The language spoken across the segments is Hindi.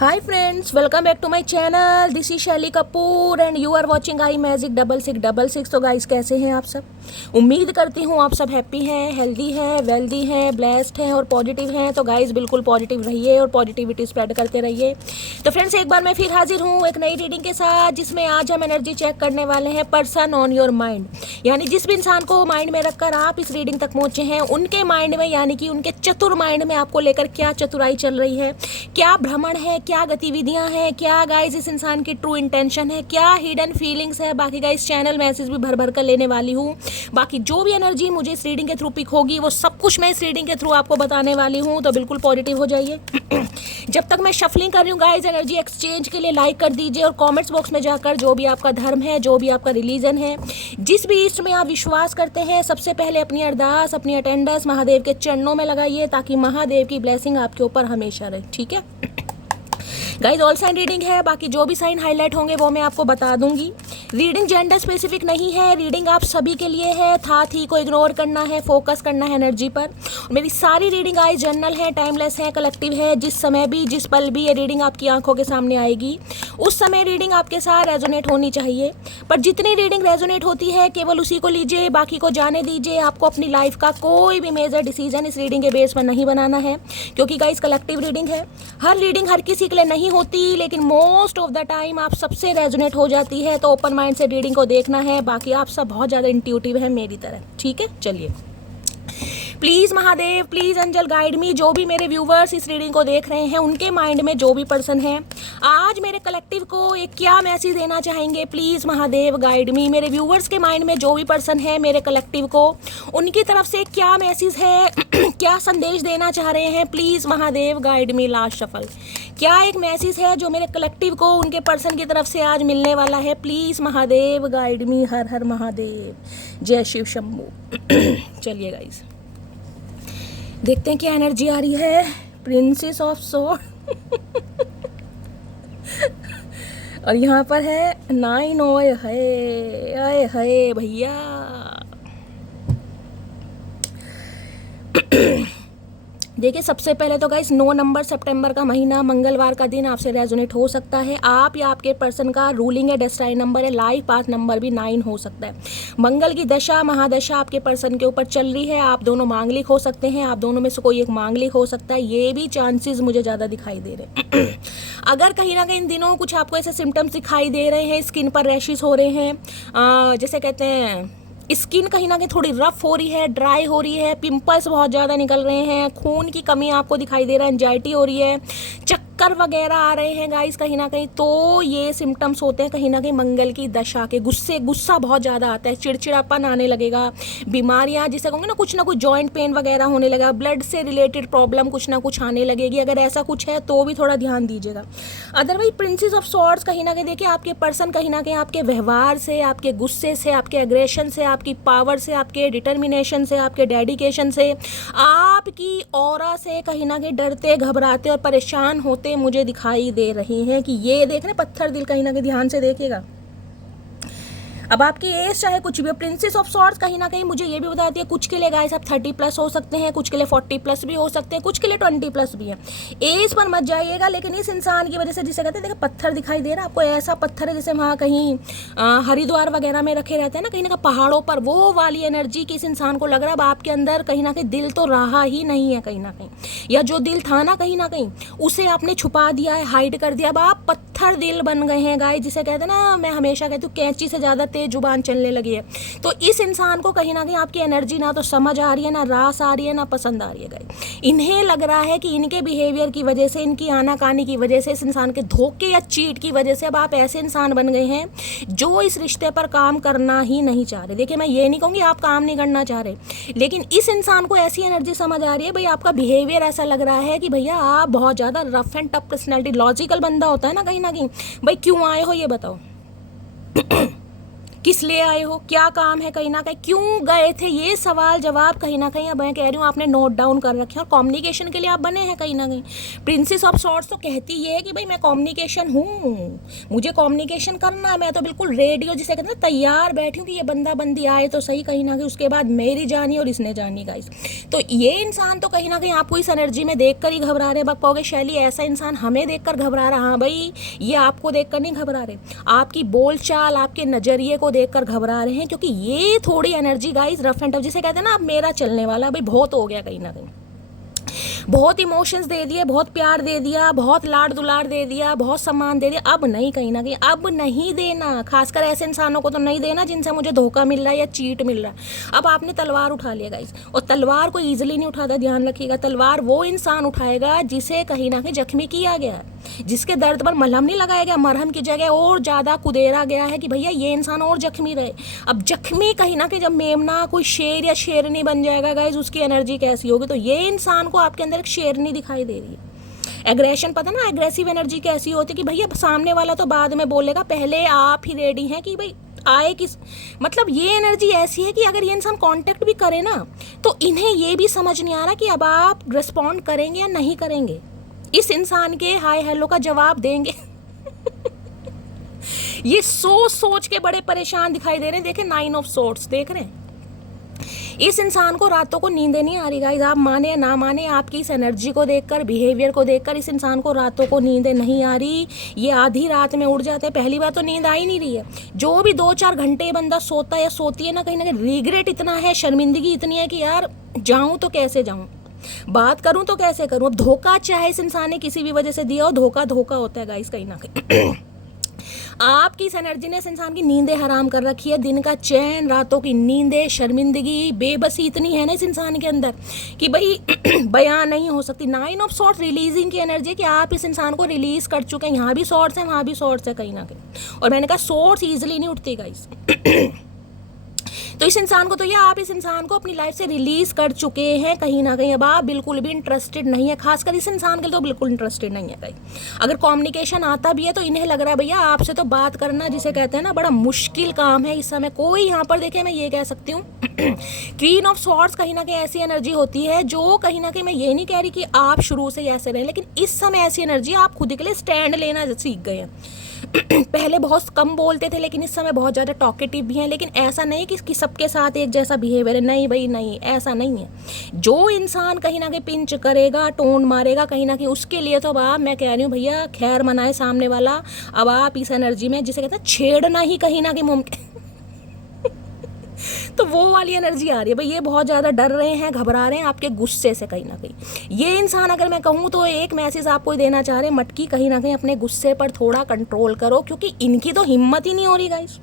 Hi friends, welcome back to my channel. This is Shaili Kapoor and you are watching I magic 6666। तो गाइस, कैसे हैं आप सब? उम्मीद करती हूँ आप सब हैप्पी हैं, हेल्दी हैं, वेल्दी हैं, ब्लेस्ड हैं और पॉजिटिव हैं। तो गाइस, बिल्कुल पॉजिटिव रहिए और पॉजिटिविटी स्प्रेड करते रहिए। तो फ्रेंड्स, एक बार मैं फिर हाजिर हूँ एक नई रीडिंग के साथ, जिसमें आज हम एनर्जी चेक करने वाले हैं पर्सन ऑन योर माइंड। यानी जिस भी इंसान को माइंड में रखकर आप इस रीडिंग तक पहुँचे हैं, उनके माइंड में, यानी कि उनके चतुर माइंड में आपको लेकर क्या चतुराई चल रही है, क्या भ्रमण है, क्या गतिविधियां हैं, क्या गाइस इस इंसान की ट्रू इंटेंशन है, क्या हिडन फीलिंग्स है। बाकी गाइस, चैनल मैसेज भी भर भर कर लेने वाली हूँ। बाकी जो भी एनर्जी मुझे इस रीडिंग के थ्रू पिक होगी, वो सब कुछ मैं इस रीडिंग के थ्रू आपको बताने वाली हूँ। तो बिल्कुल पॉजिटिव हो जाइए। जब तक मैं शफलिंग कर रही हूँ गाइस, एनर्जी एक्सचेंज के लिए लाइक कर दीजिए और कॉमेंट्स बॉक्स में जाकर जो भी आपका धर्म है, जो भी आपका रिलीजन है, जिस भी ईस्ट में आप विश्वास करते हैं, सबसे पहले अपनी अरदास, अपनी अटेंडेंस महादेव के चरणों में लगाइए, ताकि महादेव की ब्लेसिंग आपके ऊपर हमेशा रहे। ठीक है गाइज, ऑल साइन रीडिंग है। बाकी जो भी साइन हाईलाइट होंगे वो मैं आपको बता दूंगी। रीडिंग जेंडर स्पेसिफिक नहीं है, रीडिंग आप सभी के लिए है। था थी को इग्नोर करना है, फोकस करना है एनर्जी पर। मेरी सारी रीडिंग गाइज जनरल है, टाइमलेस है, कलेक्टिव है। जिस समय भी, जिस पल भी ये रीडिंग आपकी आंखों के सामने आएगी, उस समय रीडिंग आपके साथ रेजोनेट होनी चाहिए। पर जितनी रीडिंग रेजोनेट होती है, केवल उसी को लीजिए, बाकी को जाने दीजिए। आपको अपनी लाइफ का कोई भी मेजर डिसीजन इस रीडिंग के बेस पर नहीं बनाना है, क्योंकि गाइज कलेक्टिव रीडिंग है। हर रीडिंग हर किसी के लिए नहीं होती, लेकिन मोस्ट ऑफ द टाइम आप सबसे रेजोनेट हो जाती है। तो ओपन माइंड से रीडिंग को देखना है। बाकी आप सब बहुत ज़्यादा इंट्यूटिव है मेरी तरह। ठीक है, चलिए। Please Mahadev, please angel guide me. जो भी मेरे व्यूवर्स इस रीडिंग को देख रहे हैं, उनके माइंड में जो भी पर्सन है, आज मेरे कलेक्टिव को एक क्या मैसेज देना चाहेंगे, प्लीज़ महादेव गाइड मी। मेरे व्यूवर्स के माइंड में जो भी पर्सन है, मेरे कलेक्टिव को उनकी तरफ से क्या मैसेज है, क्या संदेश देना चाह रहे हैं, please Mahadev guide me. Last shuffle, क्या एक मैसेज है जो मेरे कलेक्टिव को उनके पर्सन की तरफ से आज मिलने वाला है, प्लीज़ महादेव गाइड मी। हर हर महादेव, जय शिव शंभू। चलिए गाइस, देखते हैं क्या एनर्जी आ रही है। प्रिंसेस ऑफ स्वॉर्ड और यहाँ पर है 9। ओए है भैया। देखिए, सबसे पहले तो गाइस 9 नंबर, सितंबर का महीना, मंगलवार का दिन आपसे रेजोनेट हो सकता है। आप या आपके पर्सन का रूलिंग है, डेस्टाइन नंबर है, लाइफ पाथ नंबर भी 9 हो सकता है। मंगल की दशा, महादशा आपके पर्सन के ऊपर चल रही है। आप दोनों मांगलिक हो सकते हैं, आप दोनों में से कोई एक मांगलिक हो सकता है। ये भी चांसेस मुझे ज़्यादा दिखाई दे रहे हैं। अगर कहीं ना कहीं इन दिनों कुछ आपको ऐसे सिम्टम्स दिखाई दे रहे हैं, स्किन पर रैशेस हो रहे हैं, जैसे कहते हैं स्किन कहीं ना कहीं थोड़ी रफ हो रही है, ड्राई हो रही है, पिंपल्स बहुत ज़्यादा निकल रहे हैं, खून की कमी आपको दिखाई दे रहा है, एंजाइटी हो रही है, चक्कर वगैरह आ रहे हैं गाइस कहीं ना कहीं, तो ये सिम्टम्स होते हैं कहीं ना कहीं मंगल की दशा के। गुस्सा बहुत ज़्यादा आता है, चिड़चिड़ापन आने लगेगा, बीमारियाँ जिसे कहूँगे ना कुछ जॉइंट पेन वगैरह होने लगेगा, ब्लड से रिलेटेड प्रॉब्लम कुछ ना कुछ आने लगेगी। अगर ऐसा कुछ है तो भी थोड़ा ध्यान दीजिएगा। अदरवाइज प्रिंसेस ऑफ स्वॉर्ड्स कहीं ना कहीं देखिए, आपके पर्सन कहीं ना कहीं आपके व्यवहार से, आपके गुस्से से, आपके एग्रेशन से, आपकी पावर से, आपके डिटर्मिनेशन से, आपके डेडिकेशन से, आपकी ऑरा से कहीं ना कहीं डरते, घबराते और परेशान होते मुझे दिखाई दे रहे हैं। कि ये देख रहे पत्थर दिल, कहीं ना कहीं ध्यान से देखिएगा। अब आपकी एज चाहे कुछ भी हो, प्रिंसेस ऑफ स्वॉर्ड्स कहीं ना कहीं मुझे ये भी बताती है, कुछ के लिए गाइस आप 30+ हो सकते हैं, कुछ के लिए 40+ भी हो सकते हैं, कुछ के लिए 20+ भी है। एज पर मत जाइएगा, लेकिन इस इंसान की वजह से, जिसे कहते हैं देखो पत्थर दिखाई दे रहा है आपको, ऐसा पत्थर है जैसे वहाँ कहीं हरिद्वार वगैरह में रखे रहते हैं ना, कहीं ना कहीं पहाड़ों पर, वो वाली एनर्जी की इस इंसान को लग रहा है। अब आपके अंदर कहीं ना कहीं दिल तो रहा ही नहीं है कहीं ना कहीं, या जो दिल था ना कहीं ना कहीं उसे आपने छुपा दिया है, हाइड कर दिया। अब आप पत्थर दिल बन गए हैं गाइस, जिसे कहते हैं ना, मैं हमेशा कहती हूँ कैंची से ज़्यादा तेज जुबान चलने लगी है। तो इस इंसान को कहीं ना कहीं आपकी एनर्जी ना तो समझ आ रही है, ना रास आ रही है, ना पसंद आ रही है गाइस। इन्हें लग रहा है कि इनके बिहेवियर की वजह से, इनकी आनाकानी की वजह से, इस इंसान के धोखे या चीट की वजह से अब आप ऐसे इंसान बन गए हैं जो इस रिश्ते पर काम करना ही नहीं चाह रहे। देखिए, मैं ये नहीं कहूँगी आप काम नहीं करना चाह रहे, लेकिन इस इंसान को ऐसी एनर्जी समझ आ रही है, भाई आपका बिहेवियर ऐसा लग रहा है कि भैया आप बहुत ज़्यादा rough and tough personality, logical बंदा होता है ना कहीं, भाई क्यों आए हो ये बताओ। किस लिए आए हो, क्या काम है, कहीं ना कहीं क्यों गए थे, ये सवाल जवाब कहीं ना कहीं अब मैं कह रही हूँ आपने नोट डाउन कर रखे हैं और कम्युनिकेशन के लिए आप बने हैं कहीं ना कहीं। प्रिंसेस ऑफ सॉर्ड्स तो कहती ये है कि भाई मैं कम्युनिकेशन हूँ, मुझे कम्युनिकेशन करना है, मैं तो बिल्कुल रेडियो जिसे कहते हैं तैयार बैठी हूँ कि ये बंदा बंदी आए तो सही कहीं ना कहीं, उसके बाद मेरी जानी और इसने जानी गाइस। तो ये इंसान तो कहीं ना कहीं आपको इस एनर्जी में देख कर ही घबरा रहे। बक पाओगे शैली ऐसा इंसान हमें देख कर घबरा रहा, हाँ भाई ये आपको देख कर नहीं घबरा रहे, आपकी बोलचाल आपके नजरिए को देखकर घबरा रहे हैं, क्योंकि ये थोड़ी energy guys rough and tough जिसे कहते हैं ना अब मेरा चलने वाला भाई बहुत हो गया कहीं ना कहीं, बहुत इमोशंस दे दिए, बहुत प्यार दे दिया, बहुत लाड दुलार दे दिया, बहुत सम्मान दे दिया, अब नहीं कहीं ना कहीं, अब नहीं देना, खासकर ऐसे इंसानों को तो नहीं देना जिनसे मुझे धोखा मिल रहा है या चीट मिल रहा है। अब आपने तलवार उठा लिया गाइस, और तलवार को ईजिली नहीं उठाता, ध्यान रखिएगा, तलवार वो इंसान उठाएगा जिसे कहीं ना कहीं जख्मी किया गया है, जिसके दर्द पर मलहम नहीं लगाया गया, मरहम की जगह और ज़्यादा कुदेरा गया है कि भैया ये इंसान और जख्मी रहे। अब जख्मी कहीं ना कहीं जब मेमना कोई शेर या शेरनी बन जाएगा गाइस, उसकी एनर्जी कैसी होगी, तो ये इंसान को आपके अंदर एक शेरनी दिखाई दे रही है। एग्रेशन पता ना, एग्रेसिव एनर्जी कैसी होती है कि भैया सामने वाला तो बाद में बोलेगा, पहले आप ही रेडी हैं कि भाई आए किस, मतलब ये एनर्जी ऐसी है कि अगर ये इंसान कांटेक्ट भी करे ना तो इन्हें ये भी समझ नहीं आ रहा कि अब आप रिस्पॉन्ड करेंगे या नहीं करेंगे, इस इंसान के हाय हेलो का जवाब देंगे। ये सोच सोच के बड़े परेशान दिखाई दे रहे हैं। देखें 9 ऑफ सोर्ड्स देख रहे हैं, इस इंसान को रातों को नींदें नहीं आ रही गाइस, आप माने या ना माने, आपकी इस एनर्जी को देखकर, बिहेवियर को देखकर इस इंसान को रातों को नींदें नहीं आ रही। ये आधी रात में उठ जाते हैं, पहली बार तो नींद आ ही नहीं रही है, जो भी 2-4 घंटे बंदा सोता या सोती है ना कहीं रिग्रेट इतना है, शर्मिंदगी इतनी है कि यार जाऊं तो कैसे जाऊं, बात करूं तो कैसे करूं। अब धोखा चाहे इस इंसान ने किसी भी वजह से दिया हो, धोखा धोखा होता है गाइस कहीं ना कहीं। आपकी इस एनर्जी ने इस इंसान की नींदें हराम कर रखी है, दिन का चैन, रातों की नींदें, शर्मिंदगी, बेबसी इतनी है ना इस इंसान के अंदर कि भाई बयान नहीं हो सकती। 9 ऑफ सॉर्ट्स रिलीजिंग की एनर्जी है कि आप इस इंसान को रिलीज कर चुके हैं, यहाँ भी सॉर्ट्स हैं वहाँ भी सॉर्ट्स है कहीं ना कहीं, और मैंने कहा सॉर्ट्स ईजिली नहीं उठती गाइस। तो इस इंसान को तो ये आप इस इंसान को अपनी लाइफ से रिलीज कर चुके हैं कहीं ना कहीं, अब आप बिल्कुल भी इंटरेस्टेड नहीं है, खासकर इस इंसान के लिए तो बिल्कुल इंटरेस्टेड नहीं है कहीं। अगर कम्युनिकेशन आता भी है तो इन्हें लग रहा है भैया आपसे तो बात करना जिसे कहते हैं ना बड़ा मुश्किल काम है इस समय। कोई यहाँ पर देखे मैं ये कह सकती हूँ क्वीन ऑफ सॉर्ड्स कहीं ना कहीं ऐसी एनर्जी होती है जो कहीं ना कहीं, मैं ये नहीं कह रही कि आप शुरू से ऐसे रहें, लेकिन इस समय ऐसी एनर्जी आप खुद के लिए स्टैंड लेना सीख गए हैं। पहले बहुत कम बोलते थे लेकिन इस समय बहुत ज़्यादा टॉकेटिव भी हैं, लेकिन ऐसा नहीं कि सबके साथ एक जैसा बिहेवियर है, नहीं भाई नहीं, ऐसा नहीं है। जो इंसान कहीं ना कहीं पिंच करेगा, टोन मारेगा कहीं ना कहीं, उसके लिए तो अब आप, मैं कह रही हूँ भैया खैर मनाए सामने वाला, अब आप इस एनर्जी में जिसे कहते हैं छेड़ना ही कहीं ना कहीं मुमकिन तो वो वाली एनर्जी आ रही है भाई, ये बहुत ज़्यादा डर रहे हैं, घबरा रहे हैं आपके गुस्से से कहीं ना कहीं। ये इंसान अगर मैं कहूँ तो एक मैसेज आपको देना चाह रहे हैं, मटकी कहीं ना कहीं अपने गुस्से पर थोड़ा कंट्रोल करो, क्योंकि इनकी तो हिम्मत ही नहीं हो रही गाइस।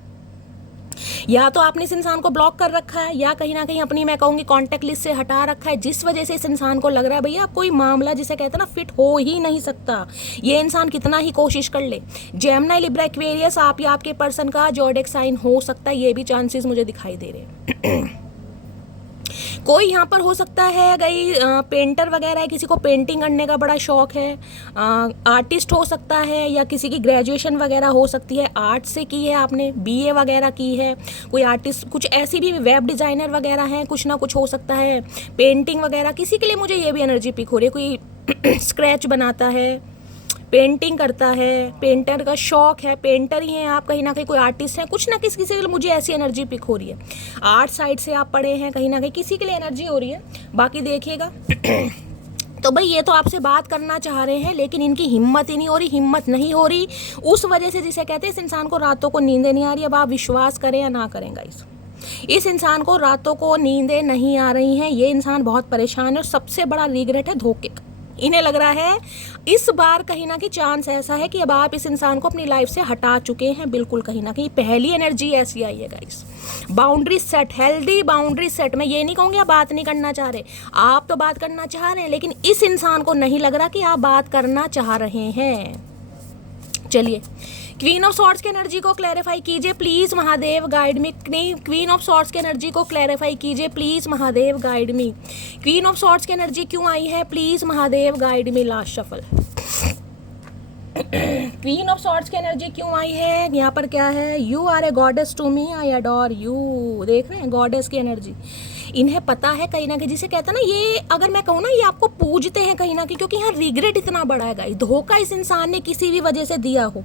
या तो आपने इस इंसान को ब्लॉक कर रखा है या कहीं ना कहीं अपनी, मैं कहूँगी कॉन्टैक्ट लिस्ट से हटा रखा है, जिस वजह से इस इंसान को लग रहा है भैया कोई मामला जिसे कहते हैं ना फिट हो ही नहीं सकता, ये इंसान कितना ही कोशिश कर ले। जेमिनी, लिब्रा, एक्वेरियस आप या आपके पर्सन का ज़ोडिएक साइन हो सकता है, ये भी चांसेस मुझे दिखाई दे रहे हैं। कोई यहाँ पर हो सकता है गई पेंटर वगैरह है, किसी को पेंटिंग करने का बड़ा शौक है, आर्टिस्ट हो सकता है, या किसी की ग्रेजुएशन वगैरह हो सकती है, आर्ट से की है आपने, बीए वगैरह की है, कोई आर्टिस्ट, कुछ ऐसी भी वेब डिज़ाइनर वगैरह हैं, कुछ ना कुछ हो सकता है, पेंटिंग वगैरह। किसी के लिए मुझे ये भी एनर्जी पिक हो रही है, कोई स्क्रैच बनाता है, पेंटिंग करता है, पेंटर का शौक है, पेंटर ही हैं आप कहीं ना कहीं, कोई आर्टिस्ट हैं, कुछ ना किसी के लिए मुझे ऐसी एनर्जी पिक हो रही है। आर्ट साइड से आप पढ़े हैं कहीं ना कहीं, किसी के लिए एनर्जी हो रही है। बाकी देखिएगा तो भाई ये तो आपसे बात करना चाह रहे हैं लेकिन इनकी हिम्मत ही नहीं हो रही, हिम्मत नहीं हो रही उस वजह से जिसे कहते हैं इस इंसान को रातों को नींदें नहीं आ रही। अब आप विश्वास करें या ना करें गाइस, इस इंसान को रातों को नींदें नहीं आ रही हैं, ये इंसान बहुत परेशान है और सबसे बड़ा रिग्रेट है धोखे का। इन्हें लग रहा है इस बार कहीं ना कहीं चांस ऐसा है कि अब आप इस इंसान को अपनी लाइफ से हटा चुके हैं, बिल्कुल कहीं ना कहीं पहली एनर्जी ऐसी आई है guys. Boundary set, healthy boundary set. मैं ये नहीं कहूँगी आप बात नहीं करना चाह रहे, आप तो बात करना चाह रहे हैं, लेकिन इस इंसान को नहीं लग रहा कि आप बात करना चाह रहे हैं। चलिए क्वीन ऑफ सॉर्ड्स की एनर्जी को क्लैरिफाई कीजिए please Mahadev, guide me. Queen of swords की एनर्जी को क्लैरिफाई कीजिए please Mahadev, guide me. Queen of swords की एनर्जी क्यों आई है, please Mahadev guide me. Last shuffle. Queen of swords की एनर्जी क्यों आई है यहाँ पर? क्या है? You are a goddess to me, I adore you. देख रहे हैं गॉडेस की एनर्जी। इन्हें पता है कहीं ना कहीं, जिसे कहते हैं ना, ये अगर मैं कहूँ ना, ये आपको पूजते हैं कहीं ना कहीं, क्योंकि यहाँ रिग्रेट इतना बड़ा है गाइस। धोखा इस इंसान ने किसी भी वजह से दिया हो,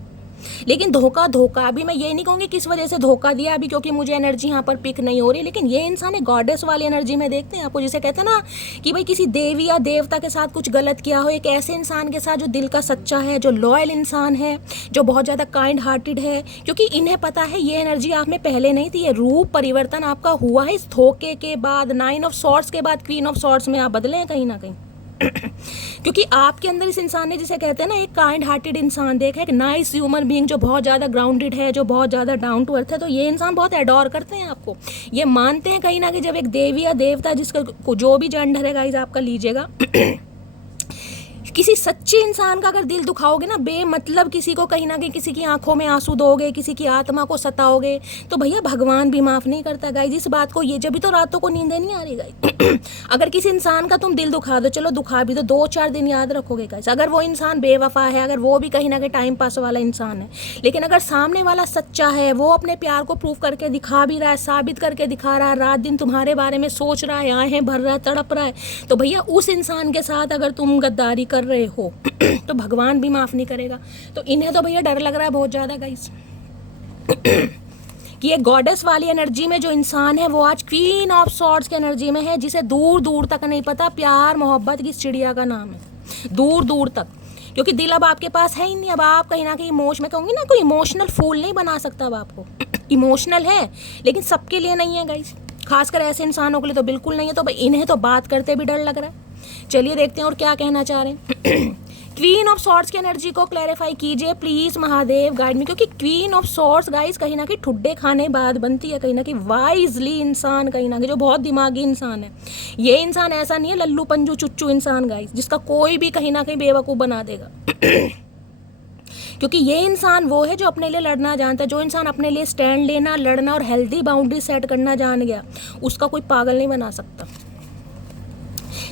लेकिन धोखा अभी मैं ये नहीं कहूँगी किस वजह से धोखा दिया अभी, क्योंकि मुझे एनर्जी यहाँ पर पिक नहीं हो रही, लेकिन ये इंसान है गॉडेस वाली एनर्जी में। देखते हैं आपको, जिसे कहते हैं ना कि भाई किसी देवी या देवता के साथ कुछ गलत किया हो, एक ऐसे इंसान के साथ जो दिल का सच्चा है, जो लॉयल इंसान है, जो बहुत ज़्यादा काइंड हार्टेड है, क्योंकि इन्हें पता है ये एनर्जी आप में पहले नहीं थी। ये रूप परिवर्तन आपका हुआ है इस धोखे के बाद, 9 ऑफ सॉर्ड्स के बाद क्वीन ऑफ सॉर्ड्स में आप बदले हैं कहीं ना कहीं। क्योंकि आपके अंदर इस इंसान ने, जिसे कहते हैं ना, एक काइंड हार्टेड इंसान देखा है, एक नाइस ह्यूमन बीइंग जो बहुत ज़्यादा ग्राउंडेड है, जो बहुत ज़्यादा डाउन टू अर्थ है। तो ये इंसान बहुत एडोर करते हैं आपको, ये मानते हैं कहीं ना कहीं, जब एक देवी या देवता, जिसका जो भी जेंडर है गाइस आपका लीजिएगा, किसी सच्चे इंसान का अगर दिल दुखाओगे ना, बेमतलब किसी को कहीं ना कहीं, किसी की आंखों में आंसू दोगे, किसी की आत्मा को सताओगे, तो भैया भगवान भी माफ़ नहीं करता गाइस इस बात को। ये जब भी तो रातों को नींदें नहीं आ रही गाइस। अगर किसी इंसान का तुम दिल दुखा दो, चलो दुखा भी, तो 2-4 दिन याद रखोगे गाइस। अगर वो इंसान बेवफा है, अगर वो भी कहीं ना कहीं टाइम पास वाला इंसान है, लेकिन अगर सामने वाला सच्चा है, वो अपने प्यार को प्रूव करके दिखा भी रहा है, साबित करके दिखा रहा है, रात दिन तुम्हारे बारे में सोच रहा है, आएँ भर रहा है, तड़प रहा है, तो भैया उस इंसान के साथ अगर तुम गद्दारी कर रहे हो तो भगवान भी माफ नहीं करेगा। तो इन्हें तो भैया डर लग रहा है बहुत ज़्यादा गाइस कि ये गॉडेस वाली एनर्जी में जो इंसान है वो आज क्वीन ऑफ सॉर्ड्स की एनर्जी में है, जिसे दूर दूर तक नहीं पता प्यार मोहब्बत की चिड़िया का नाम है, दूर दूर तक। क्योंकि दिल अब आपके पास है ही नहीं। अब आप कहीं ना कहीं मैं कहूँगी ना, कोई इमोशनल फूल नहीं बना सकता अब आपको। इमोशनल है लेकिन सबके लिए नहीं है गाइस, खासकर ऐसे इंसानों के लिए तो बिल्कुल नहीं है। तो भाई इन्हें तो बात करते भी डर लग रहा है। चलिए देखते हैं और क्या कहना चाह रहे हैं। क्वीन ऑफ सॉर्ड्स की एनर्जी को क्लैरिफाई कीजिए प्लीज महादेव, गाइड में। क्योंकि क्वीन ऑफ सॉर्ड्स गाइस कहीं ना कहीं ठुड्डे खाने बाद बनती है, कहीं ना कहीं वाइजली इंसान, कहीं ना कहीं जो बहुत दिमागी इंसान है। ये इंसान ऐसा नहीं है लल्लू पंजू चुच्चू इंसान गाइस, जिसका कोई भी कहीं ना कहीं बेवकूफ़ बना देगा। क्योंकि ये इंसान वो है जो अपने लिए लड़ना जानता है। जो इंसान अपने लिए स्टैंड लेना, लड़ना और हेल्दी बाउंड्री सेट करना जान गया, उसका कोई पागल नहीं बना सकता।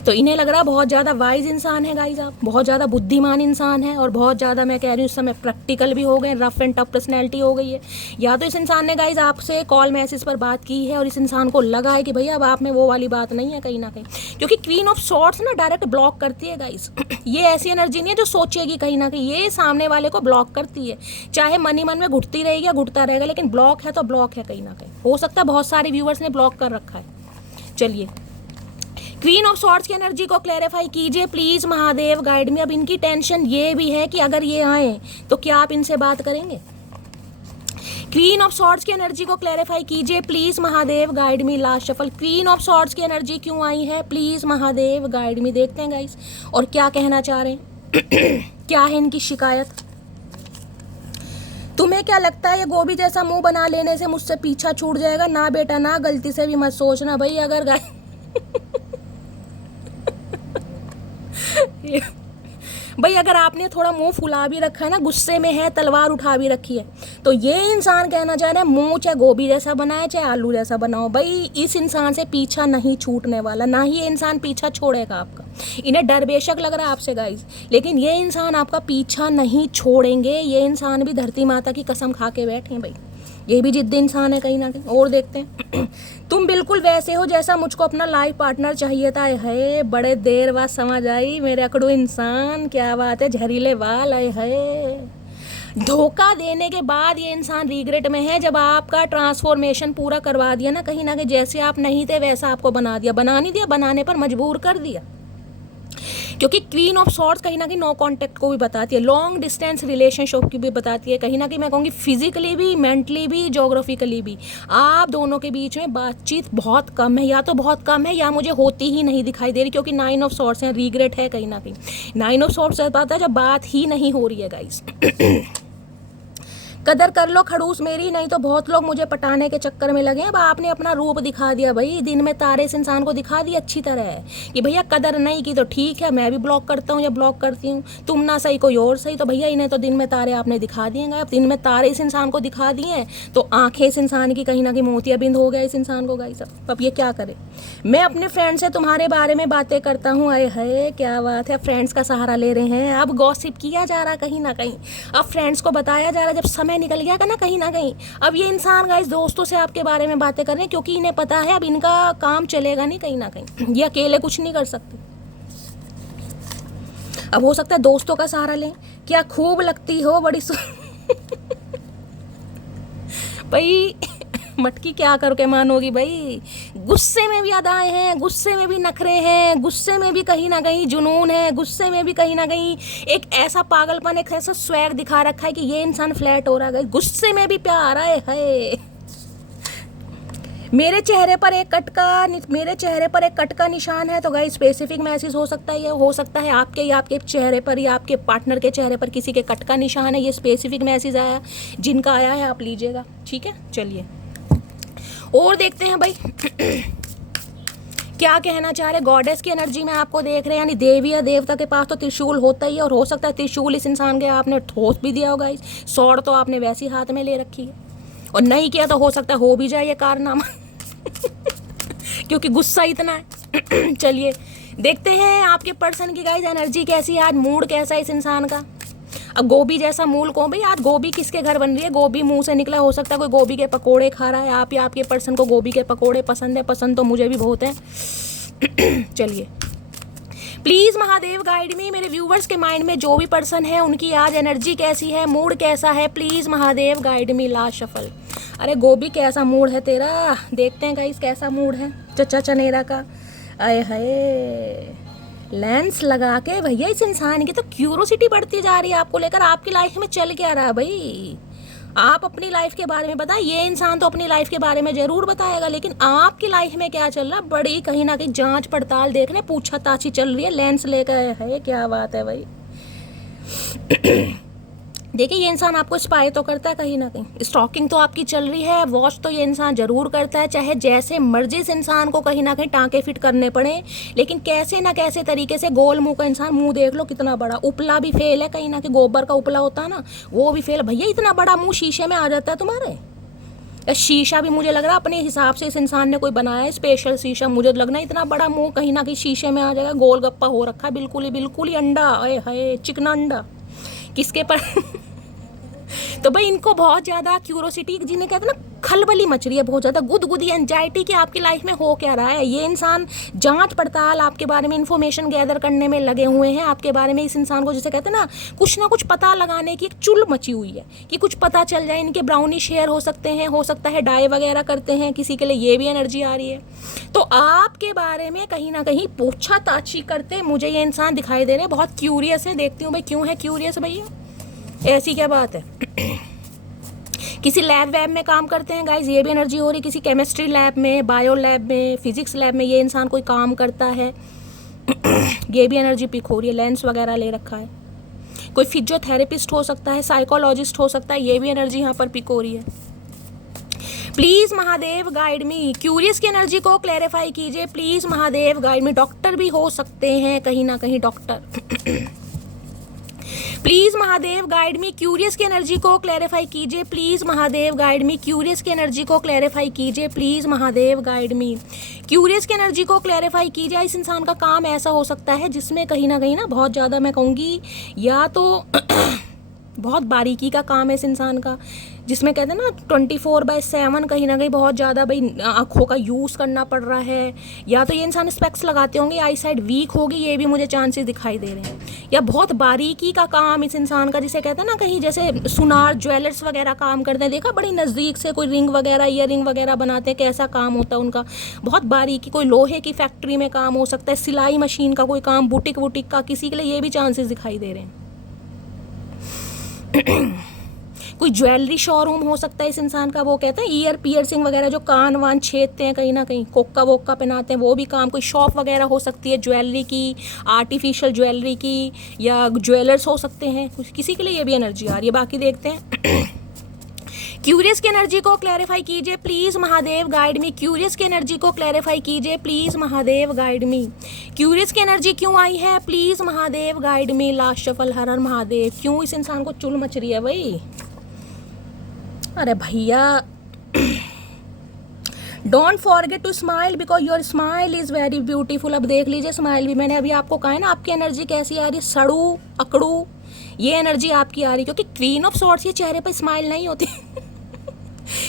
तो इन्हें लग रहा है बहुत ज़्यादा वाइज इंसान है गाइज, आप बहुत ज़्यादा बुद्धिमान इंसान है, और बहुत ज़्यादा मैं कह रही हूँ इस समय प्रैक्टिकल भी हो गए, रफ एंड टफ पर्सनैलिटी हो गई है। या तो इस इंसान ने गाइज आपसे कॉल मैसेज पर बात की है और इस इंसान को लगा है कि भैया अब आप में वो वाली बात नहीं है कहीं ना कहीं। क्योंकि क्वीन ऑफ सॉर्ड्स ना डायरेक्ट ब्लॉक करती है गाइज। ये ऐसी एनर्जी नहीं है जो सोचेगी कहीं ना कहीं, ये सामने वाले को ब्लॉक करती है। चाहे मन ही मन में घुटती रहेगी या घुटता रहेगा, लेकिन ब्लॉक है तो ब्लॉक है कहीं ना कहीं। हो सकता है बहुत सारे व्यूअर्स ने ब्लॉक कर रखा है। चलिए क्वीन ऑफ सॉर्ड्स की एनर्जी को क्लैरिफाई कीजिए प्लीज महादेव, गाइड में। अब इनकी टेंशन ये भी है कि अगर ये आए तो क्या आप इनसे बात करेंगे? क्वीन ऑफ सॉर्ड्स की एनर्जी को क्लैरिफाई कीजिए please Mahadev, guide me. Last shuffle. Queen of swords की एनर्जी क्यों आई है प्लीज महादेव, गाइड मी। देखते हैं गाइस और क्या कहना चाह रहे हैं। क्या है इनकी शिकायत? तुम्हें क्या लगता है ये गोभी जैसा मुंह बना लेने से मुझसे पीछा छूट जाएगा? ना बेटा ना, गलती से भी मत सोचना भाई। अगर भाई अगर आपने थोड़ा मुंह फुला भी रखा है ना, गुस्से में है, तलवार उठा भी रखी है, तो ये इंसान कहना चाह रहा है मुंह चाहे गोभी जैसा बनाए चाहे आलू जैसा बनाओ, भाई इस इंसान से पीछा नहीं छूटने वाला, ना ही ये इंसान पीछा छोड़ेगा आपका। इन्हें डर बेशक लग रहा है आपसे गाइस, लेकिन ये इंसान आपका पीछा नहीं छोड़ेंगे। ये इंसान भी धरती माता की कसम खा के बैठे हैं भाई, ये भी जिद्दी इंसान है कहीं ना कहीं। और देखते हैं। तुम बिल्कुल वैसे हो जैसा मुझको अपना लाइफ पार्टनर चाहिए था। है बड़े देर बाद समझ आई मेरे अकड़ू इंसान, क्या बात है, जहरीले वाल आए है। धोखा देने के बाद ये इंसान रिग्रेट में है। जब आपका ट्रांसफॉर्मेशन पूरा करवा दिया ना, कहीं ना कहीं जैसे आप नहीं थे वैसा आपको बना दिया, बना नहीं दिया, बनाने पर मजबूर कर दिया। क्योंकि क्वीन ऑफ सॉर्ड्स कहीं ना कहीं नो कॉन्टैक्ट को भी बताती है, लॉन्ग डिस्टेंस रिलेशनशिप की भी बताती है, कहीं ना कहीं मैं कहूँगी फिजिकली भी, मेंटली भी, जोग्राफिकली भी। आप दोनों के बीच में बातचीत बहुत कम है, या तो बहुत कम है या मुझे होती ही नहीं दिखाई दे रही। क्योंकि 9 ऑफ सॉर्ड्स है, रिग्रेट है कहीं ना कहीं। 9 ऑफ सॉर्ड्स बात है जब बात ही नहीं हो रही है गाइस। कदर कर लो खड़ूस मेरी, नहीं तो बहुत लोग मुझे पटाने के चक्कर में लगे हैं। अब आपने अपना रूप दिखा दिया भाई, दिन में तारे इस इंसान को दिखा दिया अच्छी तरह कि भैया कदर नहीं की तो ठीक है, मैं भी ब्लॉक करता हूँ या ब्लॉक करती हूँ, तुम ना सही कोई और सही। तो भैया इन्हें तो दिन में तारे आपने दिखा दिए। अब दिन में तारे इस इंसान को दिखा दिए हैं तो आंखें इस इंसान की कहीं ना कहीं मोतियाबिंद हो गया इस इंसान को गाइस। अब ये क्या करे। मैं अपने फ्रेंड से तुम्हारे बारे में बातें करता हूँ, आए है क्या बात है, फ्रेंड्स का सहारा ले रहे हैं। अब गॉसिप किया जा रहा कहीं ना कहीं, अब फ्रेंड्स को बताया जा रहा, जब समय निकल गया ना कहीं ना कहीं। अब ये इंसान गाइस दोस्तों से आपके बारे में बातें कर रहे हैं क्योंकि इन्हें पता है अब इनका काम चलेगा नहीं कहीं ना कहीं, ये अकेले कुछ नहीं कर सकते। अब हो सकता है दोस्तों का सहारा लें। क्या खूब लगती हो बड़ी भाई मटकी क्या करो के मानोगी भाई। गुस्से में भी अदाएं हैं, गुस्से में भी नखरे हैं, गुस्से में भी कहीं ना कहीं जुनून है, गुस्से में भी कहीं ना कहीं एक ऐसा पागलपन, एक ऐसा स्वैग दिखा रखा है कि ये इंसान फ्लैट हो रहा है। गुस्से में भी प्यार है। मेरे चेहरे पर एक कट का निशान है। तो गाइस स्पेसिफिक मैसेज हो सकता है, ये हो सकता है आपके या आपके चेहरे पर या आपके पार्टनर के चेहरे पर किसी के कट का निशान है। ये स्पेसिफिक मैसेज आया, जिनका आया है आप लीजिएगा, ठीक है। चलिए और देखते हैं भाई क्या कहना चाह रहे। गॉडेस की एनर्जी में आपको देख रहे हैं, यानी देवी या देवता के पास तो त्रिशूल होता ही है, और हो सकता है त्रिशूल इस इंसान के आपने ठोस भी दिया होगा। स्वॉर्ड तो आपने वैसी हाथ में ले रखी है, और नहीं किया तो हो सकता है हो भी जाए ये कारनामा क्योंकि गुस्सा इतना है चलिए देखते हैं आपके पर्सन की गाइस एनर्जी कैसी है आज, मूड कैसा है इस इंसान का। अब गोभी जैसा मूल को भाई, आज गोभी किसके घर बन रही है, गोभी मुंह से निकला, हो सकता है कोई गोभी के पकोड़े खा रहा है। आप या आपके पर्सन को गोभी के पकोड़े पसंद है, पसंद तो मुझे भी बहुत है चलिए प्लीज़ महादेव गाइड मी, मेरे व्यूवर्स के माइंड में जो भी पर्सन है उनकी आज एनर्जी कैसी है, मूड कैसा है, please Mahadev guide me. Last shuffle. अरे गोभी कैसा मूड है तेरा, देखते हैं गाइस कैसा मूड है चचा चनेरा का। आए हाय लेंस लगा के भैया इस इंसान की तो क्यूरोसिटी बढ़ती जा रही है आपको लेकर। आपकी लाइफ में चल क्या रहा है भाई, आप अपनी लाइफ के बारे में बताएं। ये इंसान तो अपनी लाइफ के बारे में जरूर बताएगा, लेकिन आपकी लाइफ में क्या चल रहा है बड़ी कहीं ना कहीं जांच पड़ताल देखने पूछताछ चल रही है। लेंस लेकर है, क्या बात है भाई देखिए ये इंसान आपको स्पाई तो करता है कहीं ना कहीं, स्टॉकिंग तो आपकी चल रही है, वॉच तो ये इंसान जरूर करता है, चाहे जैसे मर्जी इस इंसान को कहीं ना कहीं टाँके फिट करने पड़े, लेकिन कैसे ना कैसे तरीके से। गोल मुंह का इंसान, मुंह देख लो कितना बड़ा, उपला भी फेल है कहीं ना कहीं, गोबर का उपला होता है ना वो भी फेल। भैया इतना बड़ा मुंह शीशे में आ जाता है तुम्हारे। शीशा भी मुझे लग रहा है अपने हिसाब से इस इंसान ने कोई बनाया है स्पेशल शीशा, मुझे लगना इतना बड़ा मुंह कहीं ना कहीं शीशे में आ जाएगा। गोलगप्पा हो रखा है बिल्कुल ही अंडा, अरे हाय चिकना अंडा किसके पर तो भाई इनको बहुत ज़्यादा क्यूरोसिटी, जिन्हें कहते हैं ना खलबली मच रही है, बहुत ज़्यादा गुदगुदी एंजाइटी कि आपकी लाइफ में हो क्या रहा है। ये इंसान जांच पड़ताल आपके बारे में इन्फॉर्मेशन गैदर करने में लगे हुए हैं आपके बारे में। इस इंसान को जिसे कहते हैं ना कुछ पता लगाने की एक चुल मची हुई है कि कुछ पता चल जाए। इनके ब्राउनिश हेयर हो सकते हैं, हो सकता है डाई वगैरह करते हैं किसी के लिए, ये भी एनर्जी आ रही है। तो आपके बारे में कहीं ना कहीं पूछताछ करते मुझे ये इंसान दिखाई दे रहे हैं, बहुत क्यूरियस है। देखती हूँ भाई क्यों है क्यूरियस भैया, ऐसी क्या बात है किसी लैब वैब में काम करते हैं गाइज, ये भी एनर्जी हो रही। किसी केमिस्ट्री लैब में, बायो लैब में, फिजिक्स लैब में ये इंसान कोई काम करता है ये भी एनर्जी पिक हो रही है। लेंस वगैरह ले रखा है, कोई फिजियोथेरेपिस्ट हो सकता है, साइकोलॉजिस्ट हो सकता है, ये भी एनर्जी यहाँ पर पिक हो रही है। Please Mahadev guide me, curious की एनर्जी को क्लैरिफाई कीजिए please Mahadev guide me. Doctor भी हो सकते हैं कहीं ना कहीं, doctor please Mahadev guide me, curious की एनर्जी को क्लैरिफाई कीजिए please Mahadev guide me. Curious की एनर्जी को क्लैरिफाई कीजिए please Mahadev guide me. Curious की एनर्जी को क्लैरिफाई कीजिए। इस इंसान का काम ऐसा हो सकता है जिसमें कहीं ना कहीं ना बहुत ज़्यादा मैं कहूँगी या तो बहुत बारीकी का काम है इस इंसान का, जिसमें कहते हैं ना 24/7 कहीं ना कहीं बहुत ज़्यादा भाई आँखों का यूज़ करना पड़ रहा है, या तो ये इंसान स्पेक्स लगाते होंगे, आई साइड वीक होगी, ये भी मुझे चांसेस दिखाई दे रहे हैं। या बहुत बारीकी का काम इस इंसान का, जिसे कहते हैं ना कहीं जैसे सुनार ज्वेलर्स वगैरह काम करते हैं, देखा बड़ी नज़दीक से कोई रिंग वगैरह ईयर रिंग वगैरह बनाते हैं, कैसा काम होता है उनका, बहुत बारीकी। कोई लोहे की फैक्ट्री में काम हो सकता है, सिलाई मशीन का कोई काम, बुटीक वुटीक का, किसी के लिए ये भी चांसेस दिखाई दे रहे हैं। कोई ज्वेलरी शोरूम हो सकता है इस इंसान का, वो कहते हैं ईयर पियर्सिंग वगैरह जो कान वान छेदते हैं कहीं ना कहीं, कोक्का वोक्का पहनाते हैं, वो भी काम। कोई शॉप वगैरह हो सकती है ज्वेलरी की, आर्टिफिशियल ज्वेलरी की, या ज्वेलर्स हो सकते हैं, किसी के लिए ये भी एनर्जी आ रही है। बाकी देखते हैं क्यूरियस की एनर्जी को क्लैरिफाई कीजिए please Mahadev guide me. Curious की एनर्जी को क्लैरिफाई कीजिए please Mahadev guide me. Curious की एनर्जी क्यों आई है please Mahadev guide me. Last shuffle, हर हर महादेव। क्यों इस इंसान को चुल मच रही है भाई? अरे भैया, don't forget to smile because your smile is very beautiful. अब देख लीजिए स्माइल भी, मैंने अभी आपको कहा है ना आपकी एनर्जी कैसी आ रही है, सड़ू अकड़ू, ये एनर्जी आपकी आ रही है। क्योंकि क्वीन ऑफ सॉर्ड्स, ये चेहरे पे स्माइल नहीं होती।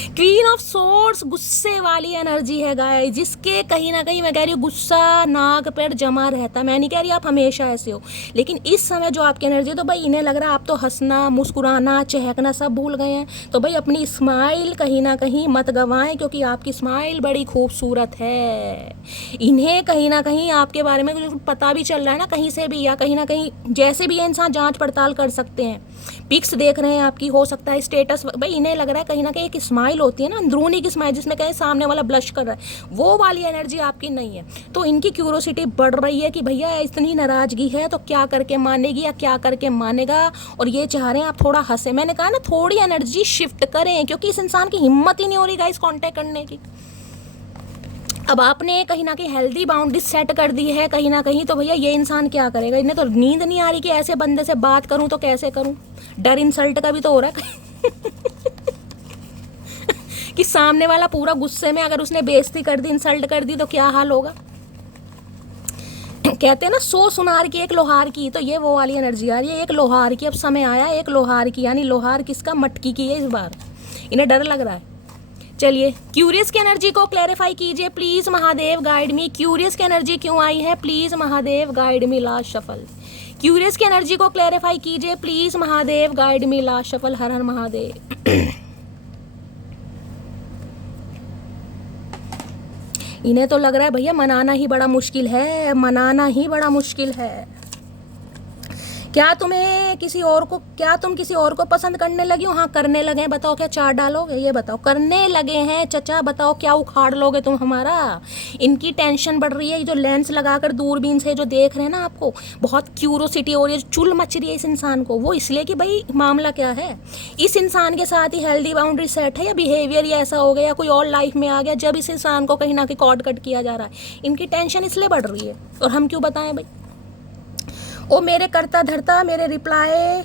क्वीन ऑफ सोर्स गुस्से वाली एनर्जी है गाइस, जिसके कहीं ना कहीं मैं कह रही हूँ गुस्सा नाक पर जमा रहता है। मैं नहीं कह रही आप हमेशा ऐसे हो, लेकिन इस समय जो आपकी एनर्जी है तो भाई इन्हें लग रहा है आप तो हंसना मुस्कुराना चहकना सब भूल गए हैं। तो भाई अपनी स्माइल कहीं ना कहीं मत गंवाएं, क्योंकि आपकी स्माइल बड़ी खूबसूरत है। इन्हें कहीं ना कहीं आपके बारे में कुछ पता भी चल रहा है ना कहीं से भी, या कहीं ना कहीं जैसे भी ये इंसान जाँच पड़ताल कर सकते हैं। पिक्स देख रहे हैं आपकी, हो सकता है स्टेटस, भाई इन्हें लग रहा है कहीं ना कहीं एक स्माइल होती है ना अंदरूनी की स्माइल, जिसमें कहीं सामने वाला ब्लश कर रहा है, वो वाली एनर्जी आपकी नहीं है। तो इनकी क्यूरोसिटी बढ़ रही है कि भैया इतनी नाराजगी है तो क्या करके मानेगी या क्या करके मानेगा, और ये चाह रहे हैं आप थोड़ा हंसे। मैंने कहा ना थोड़ी एनर्जी शिफ्ट करें, क्योंकि इस इंसान की हिम्मत ही नहीं हो रही गाइस कांटेक्ट करने की। अब आपने कहीं ना कहीं हेल्दी बाउंड्री सेट कर दी है कहीं ना कहीं, तो भैया ये इंसान क्या करेगा? इन्हें तो नींद नहीं आ रही कि ऐसे बंदे से बात करूं तो कैसे करूं। डर इंसल्ट का भी तो हो रहा है कि सामने वाला पूरा गुस्से में अगर उसने बेइज्जती कर दी, इंसल्ट कर दी, तो क्या हाल होगा। कहते हैं ना 100 सुनार की एक लोहार की, तो ये वो वाली एनर्जी आ रही है एक लोहार की। अब समय आया एक लोहार की, यानी लोहार किसका? मटकी की है इस बार। इन्हें डर लग रहा है। चलिए क्यूरियस की एनर्जी को क्लैरिफाई कीजिए please Mahadev guide me. Curious की एनर्जी क्यों आई है please Mahadev guide me. Last shuffle, curious की एनर्जी को क्लैरिफाई कीजिए please Mahadev guide me. Last shuffle, हर हर महादेव। इन्हें तो लग रहा है भैया मनाना ही बड़ा मुश्किल है, मनाना ही बड़ा मुश्किल है। क्या तुम किसी और को पसंद करने लगी हो? हाँ करने लगे हैं। बताओ क्या चार डालोगे? ये बताओ। करने लगे हैं चचा, बताओ क्या उखाड़ लोगे तुम हमारा? इनकी टेंशन बढ़ रही है। ये जो लेंस लगाकर दूरबीन से जो देख रहे हैं ना आपको, बहुत क्यूरोसिटी हो रही है, चुल मच रही है इस इंसान को। वो इसलिए कि भाई मामला क्या है, इस इंसान के साथ ही हेल्दी बाउंड्री सेट है या बिहेवियर ही ऐसा हो गया या कोई और लाइफ में आ गया जब इस इंसान को कहीं ना कहीं कॉर्ड कट किया जा रहा है। इनकी टेंशन इसलिए बढ़ रही है, और हम क्यों बताएं भाई। ओ मेरे करता धरता, मेरे रिप्लाई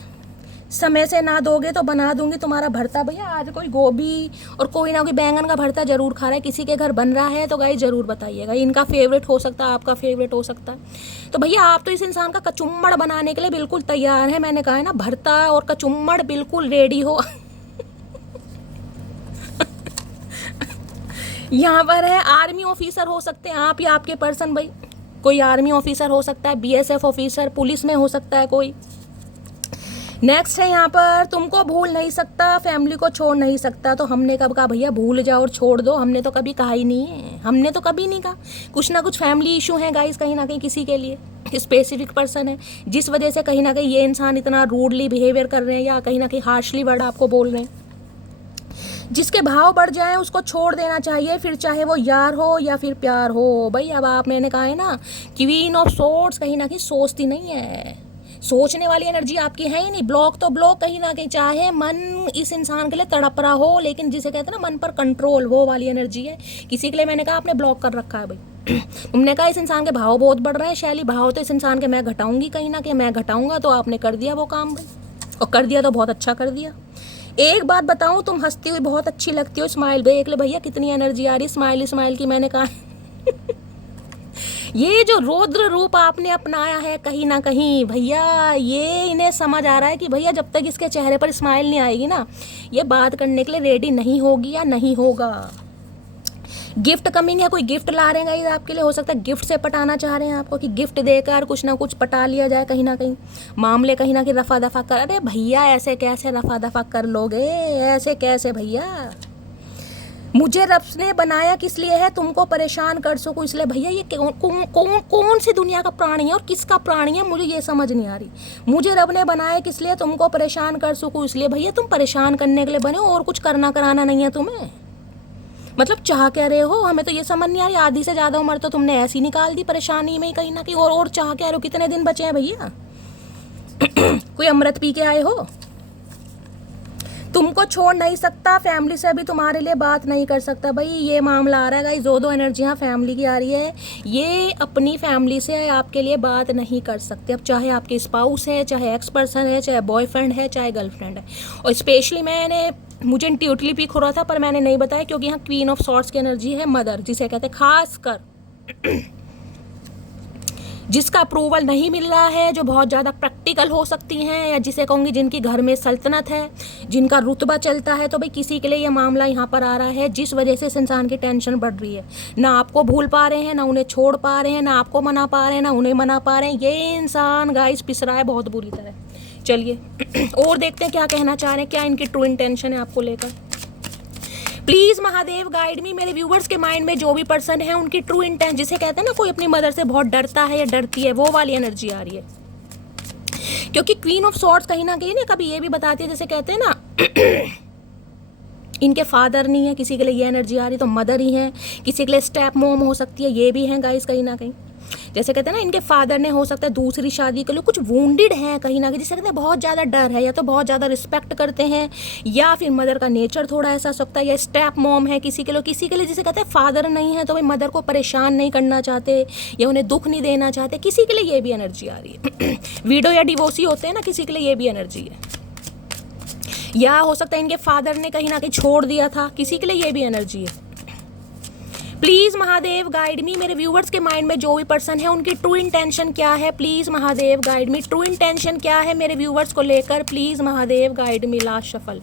समय से ना दोगे तो बना दूंगी तुम्हारा भरता। भैया आज कोई गोभी और कोई ना कोई बैंगन का भरता जरूर खा रहा है, किसी के घर बन रहा है तो गाइस जरूर बताइएगा। इनका फेवरेट हो सकता है, आपका फेवरेट हो सकता है। तो भैया आप तो इस इंसान का कचुम्बड़ बनाने के लिए बिल्कुल तैयार है। मैंने कहा है ना भरता और कचुम्बड़ बिल्कुल रेडी हो। यहाँ पर है आर्मी ऑफिसर हो सकते हैं आप या आपके पर्सन। भाई कोई आर्मी ऑफिसर हो सकता है, बीएसएफ ऑफिसर, पुलिस में हो सकता है कोई। नेक्स्ट है यहाँ पर तुमको भूल नहीं सकता, फैमिली को छोड़ नहीं सकता। तो हमने कब कहा भैया भूल जाओ और छोड़ दो? हमने तो कभी कहा ही नहीं है, हमने तो कभी नहीं कहा। कुछ ना कुछ फैमिली इशू है गाइस कहीं ना कहीं, किसी के लिए स्पेसिफिक पर्सन है जिस वजह से कहीं ना कहीं ये इंसान इतना रूडली बिहेवियर कर रहे हैं या कहीं ना कहीं हार्शली वर्ड आपको बोल रहे हैं। जिसके भाव बढ़ जाए उसको छोड़ देना चाहिए, फिर चाहे वो यार हो या फिर प्यार हो। भाई अब आप मैंने कहा है ना क्वीन ऑफ सोर्ड्स कहीं ना कहीं सोचती नहीं है, सोचने वाली एनर्जी आपकी है ही नहीं। ब्लॉक तो ब्लॉक कहीं ना कहीं, चाहे मन इस इंसान के लिए तड़प रहा हो, लेकिन जिसे कहते हैं ना मन पर कंट्रोल, वो वाली एनर्जी है। किसी के लिए मैंने कहा आपने ब्लॉक कर रखा है भाई। तुमने कहा इस इंसान के भाव बहुत बढ़ रहे हैं, शैली भाव तो इस इंसान के मैं घटाऊंगी कहीं ना कहीं, मैं घटाऊंगा। तो आपने कर दिया वो काम भाई, और कर दिया तो बहुत अच्छा कर दिया। एक बात बताऊं, तुम हंसती हुई बहुत अच्छी लगती हो, स्माइल देख ले भैया कितनी एनर्जी आ रही है स्माइल की। मैंने कहा ये जो रौद्र रूप आपने अपनाया है कहीं ना कहीं भैया, ये इन्हें समझ आ रहा है कि भैया जब तक इसके चेहरे पर स्माइल नहीं आएगी ना, ये बात करने के लिए रेडी नहीं होगी या नहीं होगा। गिफ्ट कमिंग है, कोई गिफ्ट ला रहे हैं आपके लिए, हो सकता है गिफ्ट से पटाना चाह रहे हैं आपको कि गिफ्ट देकर कुछ ना कुछ पटा लिया जाए कहीं ना कहीं, मामले कहीं ना कहीं रफा दफा कर। अरे भैया ऐसे कैसे रफा दफा कर लोगे, ऐसे कैसे भैया। मुझे रब ने बनाया किस लिए है, तुमको परेशान कर सको इसलिए। भैया ये कौन सी दुनिया का प्राणी है और किसका प्राणी है, मुझे ये समझ नहीं आ रही। मुझे रब ने बनाया किस लिए, तुमको परेशान कर सको इसलिए। भैया तुम परेशान करने के लिए बने हो, और कुछ करना कराना नहीं है तुम्हें। मतलब चाह क्या रहे हो, हमें तो ये समझ नहीं आ रही। आधी से ज़्यादा उम्र तो तुमने ऐसी निकाल दी परेशानी में ही कहीं ना कहीं, और चाह क्या रहे हो। कितने दिन बचे हैं भैया? कोई अमृत पी के आए हो? तुमको छोड़ नहीं सकता, फैमिली से भी तुम्हारे लिए बात नहीं कर सकता। भाई ये मामला आ रहा है गाइस, दो एनर्जियाँ फैमिली की आ रही है। ये अपनी फैमिली से आपके लिए बात नहीं कर सकते। अब चाहे आपके स्पाउस है, चाहे एक्स पर्सन है, चाहे बॉयफ्रेंड है, चाहे गर्लफ्रेंड है। और स्पेशली मुझे इंट्यूटिवली पिक हो रहा था पर मैंने नहीं बताया क्योंकि यहाँ क्वीन ऑफ सॉर्ड्स की एनर्जी है, मदर जिसे कहते हैं, खास कर जिसका अप्रूवल नहीं मिल रहा है, जो बहुत ज़्यादा प्रैक्टिकल हो सकती हैं, या जिसे कहूँगी जिनकी घर में सल्तनत है, जिनका रुतबा चलता है। तो भाई किसी के लिए ये मामला यहाँ पर आ रहा है जिस वजह से इस इंसान की टेंशन बढ़ रही है। ना आपको भूल पा रहे हैं, ना उन्हें छोड़ पा रहे हैं, ना आपको मना पा रहे हैं, ना उन्हें मना पा रहे हैं। ये इंसान गाइस पिस रहा है बहुत बुरी तरह। चलिए और देखते हैं क्या कहना चाह रहे हैं, क्या इनकी ट्रू इंटेंशन है आपको लेकर। प्लीज महादेव गाइड मी। मेरे व्यूवर्स के माइंड में जो भी पर्सन है उनकी ट्रू इंटेंशन, जिसे कहते हैं ना कोई अपनी मदर से बहुत डरता है या डरती है, वो वाली एनर्जी आ रही है। क्योंकि क्वीन ऑफ सॉर्ड्स कहीं ना कहीं कभी ये भी बताती है, जैसे कहते हैं ना इनके फादर नहीं है, किसी के लिए ये एनर्जी आ रही तो मदर ही है, किसी के लिए स्टेप मॉम हो सकती है, ये भी है गाइस कहीं ना कहीं। जैसे कहते हैं ना इनके फादर ने हो सकता है दूसरी शादी के लिए कुछ वूंडेड है कहीं ना कहीं, जिसे कहते हैं बहुत ज़्यादा डर है, या तो बहुत ज़्यादा रिस्पेक्ट करते हैं, या फिर मदर का नेचर थोड़ा ऐसा हो सकता है, या स्टेप मॉम है किसी के लिए जिसे कहते हैं फादर नहीं है तो भाई मदर को परेशान नहीं करना चाहते या उन्हें दुख नहीं देना चाहते, किसी के लिए ये भी एनर्जी आ रही है। विडो या डिवोर्सी होते हैं ना, किसी के लिए ये भी एनर्जी है। या हो सकता है इनके फादर ने कहीं ना कहीं छोड़ दिया था, किसी के लिए ये भी एनर्जी है। प्लीज महादेव गाइड मी। मेरे व्यूवर्स के माइंड में जो भी पर्सन है उनकी ट्रू इंटेंशन क्या है, please Mahadev guide me. True intention क्या है मेरे व्यूवर्स को लेकर, please Mahadev guide me. Last shuffle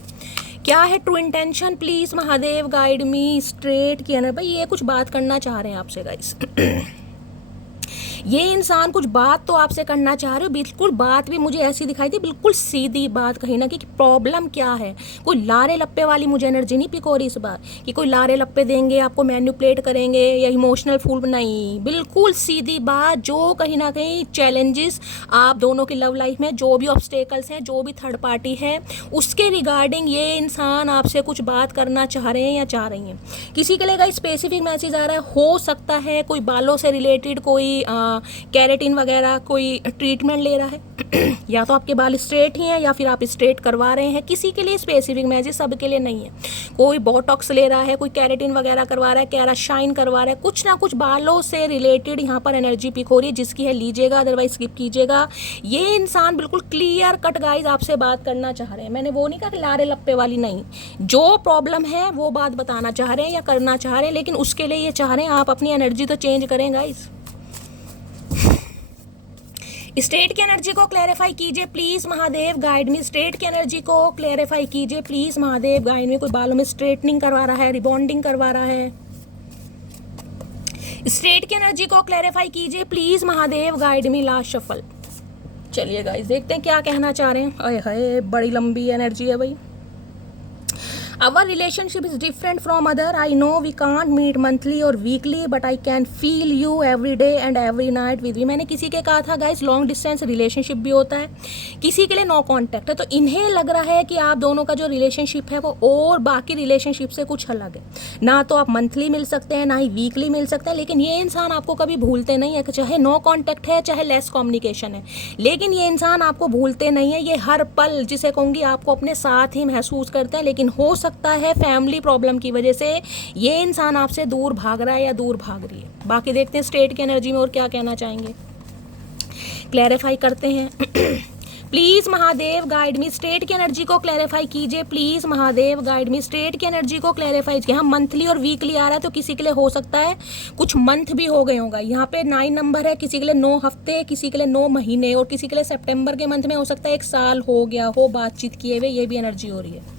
क्या है true intention, please Mahadev guide me. Straight की एनर्जी, भाई ये कुछ बात करना चाह रहे हैं आपसे गाइस। ये इंसान कुछ बात तो आपसे करना चाह रहे हो, बिल्कुल बात भी मुझे ऐसी दिखाई दी, बिल्कुल सीधी बात कहीं ना कि प्रॉब्लम क्या है। कोई लारे लप्पे वाली मुझे एनर्जी नहीं पिक हो रही इस बार कि कोई लारे लप्पे देंगे, आपको मैनिपुलेट करेंगे या इमोशनल फूल, नहीं, बिल्कुल सीधी बात। जो कहीं ना कहीं चैलेंजेस आप दोनों की लव लाइफ में, जो भी ऑब्स्टेकल्स हैं, जो भी थर्ड पार्टी है, उसके रिगार्डिंग ये इंसान आपसे कुछ बात करना चाह रहे हैं या चाह रही हैं। किसी के लिए स्पेसिफिक मैसेज आ रहा है, हो सकता है कोई बालों से रिलेटेड कोई कैरेटिन वगैरह कोई ट्रीटमेंट ले रहा है, या तो आपके बाल स्ट्रेट ही हैं या फिर आप स्ट्रेट करवा रहे हैं। किसी के लिए स्पेसिफिक मैसेज, सबके लिए नहीं है। कोई बोटॉक्स ले रहा है, कोई कैरेटिन वगैरह करवा रहा है, कैरा शाइन करवा रहा है, कुछ ना कुछ बालों से रिलेटेड यहाँ पर एनर्जी पिक हो रही है। जिसकी है लीजिएगा, अदरवाइज स्किप कीजिएगा। ये इंसान बिल्कुल क्लियर कट गाइज आपसे बात करना चाह रहे हैं। मैंने वो नहीं कहा कि लारे लप्पे वाली, नहीं, जो प्रॉब्लम है वो बात बताना चाह रहे हैं या करना चाह रहे हैं, लेकिन उसके लिए ये चाह रहे हैं आप अपनी एनर्जी तो चेंज करें गाइज। स्टेट की एनर्जी को क्लैरिफाई कीजिए please Mahadev guide me. State की एनर्जी को क्लैरिफाई कीजिए प्लीज महादेव गाइड मी। कोई बालों में स्ट्रेटनिंग करवा रहा है, रिबॉन्डिंग करवा रहा है, स्टेट की एनर्जी को क्लैरिफाई कीजिए please Mahadev guide me. Last shuffle. चलिए गाइस देखते हैं क्या कहना चाह रहे हैं। अरे हाय बड़ी लंबी एनर्जी है भाई। Our relationship is different from other. I know we can't meet monthly or weekly, but I can feel you every day and every night with me. मैंने किसी के कहा था गाइस लॉन्ग डिस्टेंस रिलेशनशिप भी होता है, किसी के लिए नो कॉन्टैक्ट है। तो इन्हें लग रहा है कि आप दोनों का जो रिलेशनशिप है वो और बाकी रिलेशनशिप से कुछ अलग है। ना तो आप मंथली मिल सकते हैं, ना ही वीकली मिल सकते हैं, लेकिन ये इंसान आपको कभी भूलते नहीं है। चाहे नो कॉन्टैक्ट है, चाहे लेस कम्युनिकेशन है, लेकिन ये इंसान आपको भूलते नहीं है। ये हर पल जिसे कहूँगी आपको अपने साथ ही महसूस करते हैं, लेकिन हो सकता है फैमिली प्रॉब्लम की वजह से ये इंसान आपसे दूर भाग रहा है या दूर भाग रही है। बाकी देखते हैं स्टेट की एनर्जी में और क्या कहना चाहेंगे, क्लैरिफाई करते हैं। Please Mahadev guide me. State की एनर्जी को क्लैरिफाई कीजिए please Mahadev guide me. State की एनर्जी को क्लैरिफाई कीजिए। हम मंथली और वीकली आ रहा है तो किसी के लिए हो सकता है कुछ मंथ भी हो गए होगा। यहाँ पे 9 नंबर है, किसी के लिए 9 हफ्ते, किसी के लिए 9 महीने, और किसी के लिए सितंबर के मंथ में हो सकता है 1 साल हो गया हो बातचीत किए हुए। ये भी एनर्जी हो रही है।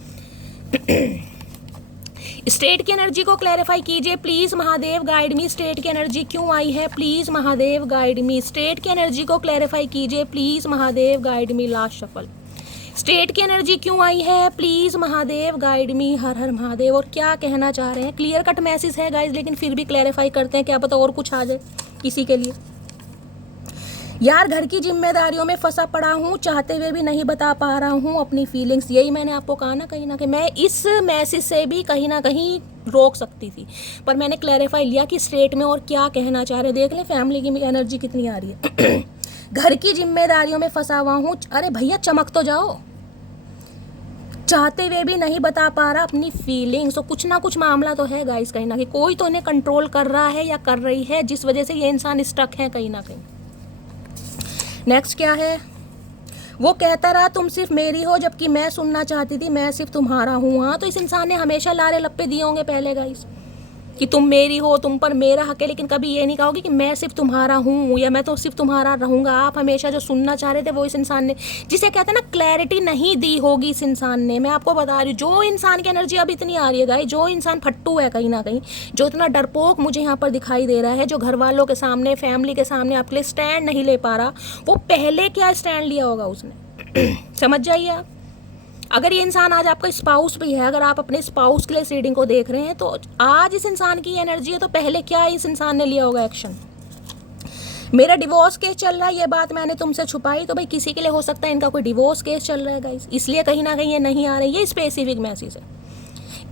स्टेट की एनर्जी को क्लैरिफाई कीजिए please Mahadev guide me. State की एनर्जी क्यों आई है please Mahadev guide me. State की एनर्जी को क्लैरिफाई कीजिए please Mahadev guide me. Last shuffle. State की एनर्जी क्यों आई है प्लीज महादेव गाइड मी। हर हर महादेव। और क्या कहना चाह रहे हैं, क्लियर कट मैसेज है गाइज, लेकिन फिर भी क्लैरिफाई करते हैं, क्या पता और कुछ आ जाए किसी के लिए। यार घर की जिम्मेदारियों में फंसा पड़ा हूँ, चाहते हुए भी नहीं बता पा रहा हूँ अपनी फीलिंग्स। यही मैंने आपको कहा ना, कहीं ना कहीं मैं इस मैसेज से भी कहीं ना कहीं रोक सकती थी, पर मैंने क्लैरिफाई लिया कि स्टेट में और क्या कहना चाह रहे। देख लें फैमिली की एनर्जी कितनी आ रही है। घर की जिम्मेदारियों में फंसा हुआ हूँ। अरे भैया चमक तो जाओ, चाहते हुए भी नहीं बता पा रहा अपनी फीलिंग्स। तो कुछ ना कुछ मामला तो है गाइस, कहीं ना कहीं कोई तो इन्हें कंट्रोल कर रहा है या कर रही है, जिस वजह से ये इंसान स्टक है कहीं ना कहीं। नेक्स्ट क्या है, वो कहता रहा तुम सिर्फ मेरी हो, जबकि मैं सुनना चाहती थी मैं सिर्फ तुम्हारा हूँ। हाँ, तो इस इंसान ने हमेशा लारे लप्पे दिए होंगे पहले गाइस कि तुम मेरी हो, तुम पर मेरा हक है, लेकिन कभी ये नहीं कहोगे कि मैं सिर्फ तुम्हारा हूँ या मैं तो सिर्फ तुम्हारा रहूँगा। आप हमेशा जो सुनना चाह रहे थे वो इस इंसान ने, जिसे कहते हैं ना क्लैरिटी नहीं दी होगी इस इंसान ने। मैं आपको बता रही हूँ, जो इंसान की एनर्जी अब इतनी आ रही है गाइस, जो इंसान फट्टू है कहीं ना कहीं, जो इतना डरपोक मुझे यहाँ पर दिखाई दे रहा है, जो घर वालों के सामने, फैमिली के सामने आपके लिए स्टैंड नहीं ले पा रहा, वो पहले क्या स्टैंड लिया होगा उसने। समझ जाइए आप। अगर ये इंसान आज आपका स्पाउस भी है, अगर आप अपने स्पाउस के लिए इस रीडिंग को देख रहे हैं, तो आज इस इंसान की एनर्जी है, तो पहले क्या इस इंसान ने लिया होगा एक्शन। मेरा डिवोर्स केस चल रहा है, ये बात मैंने तुमसे छुपाई, तो भाई किसी के लिए हो सकता है इनका कोई डिवोर्स केस चल रहा है गाइस, इसलिए कहीं ना कहीं ये नहीं आ रहे। ये स्पेसिफिक मैसेज है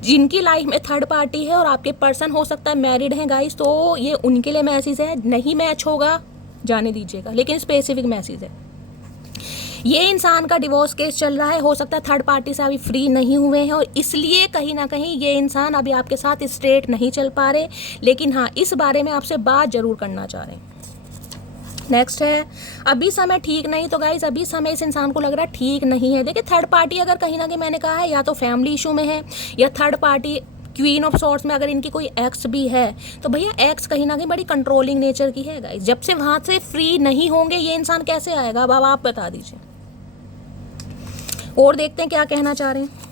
जिनकी लाइफ में थर्ड पार्टी है और आपके पर्सन हो सकता है मैरिड हैं गाइस, तो ये उनके लिए मैसेज है। नहीं मैच होगा जाने दीजिएगा, लेकिन स्पेसिफिक मैसेज है। ये इंसान का डिवोर्स केस चल रहा है, हो सकता है थर्ड पार्टी से अभी फ्री नहीं हुए हैं, और इसलिए कहीं ना कहीं ये इंसान अभी आपके साथ स्ट्रेट नहीं चल पा रहे, लेकिन हाँ इस बारे में आपसे बात जरूर करना चाह रहे हैं। नेक्स्ट है, अभी समय ठीक नहीं। तो गाइज अभी समय इस इंसान को लग रहा है ठीक नहीं है। देखिए थर्ड पार्टी अगर कहीं ना कहीं मैंने कहा है या तो फैमिली इशू में है, या third party queen of swords में अगर इनकी कोई एक्स भी है, तो भैया एक्स कहीं ना कहीं बड़ी कंट्रोलिंग नेचर की है गाइज। जब से वहां से फ्री नहीं होंगे ये इंसान कैसे आएगा, अब आप बता दीजिए। और देखते हैं क्या कहना चाह रहे हैं।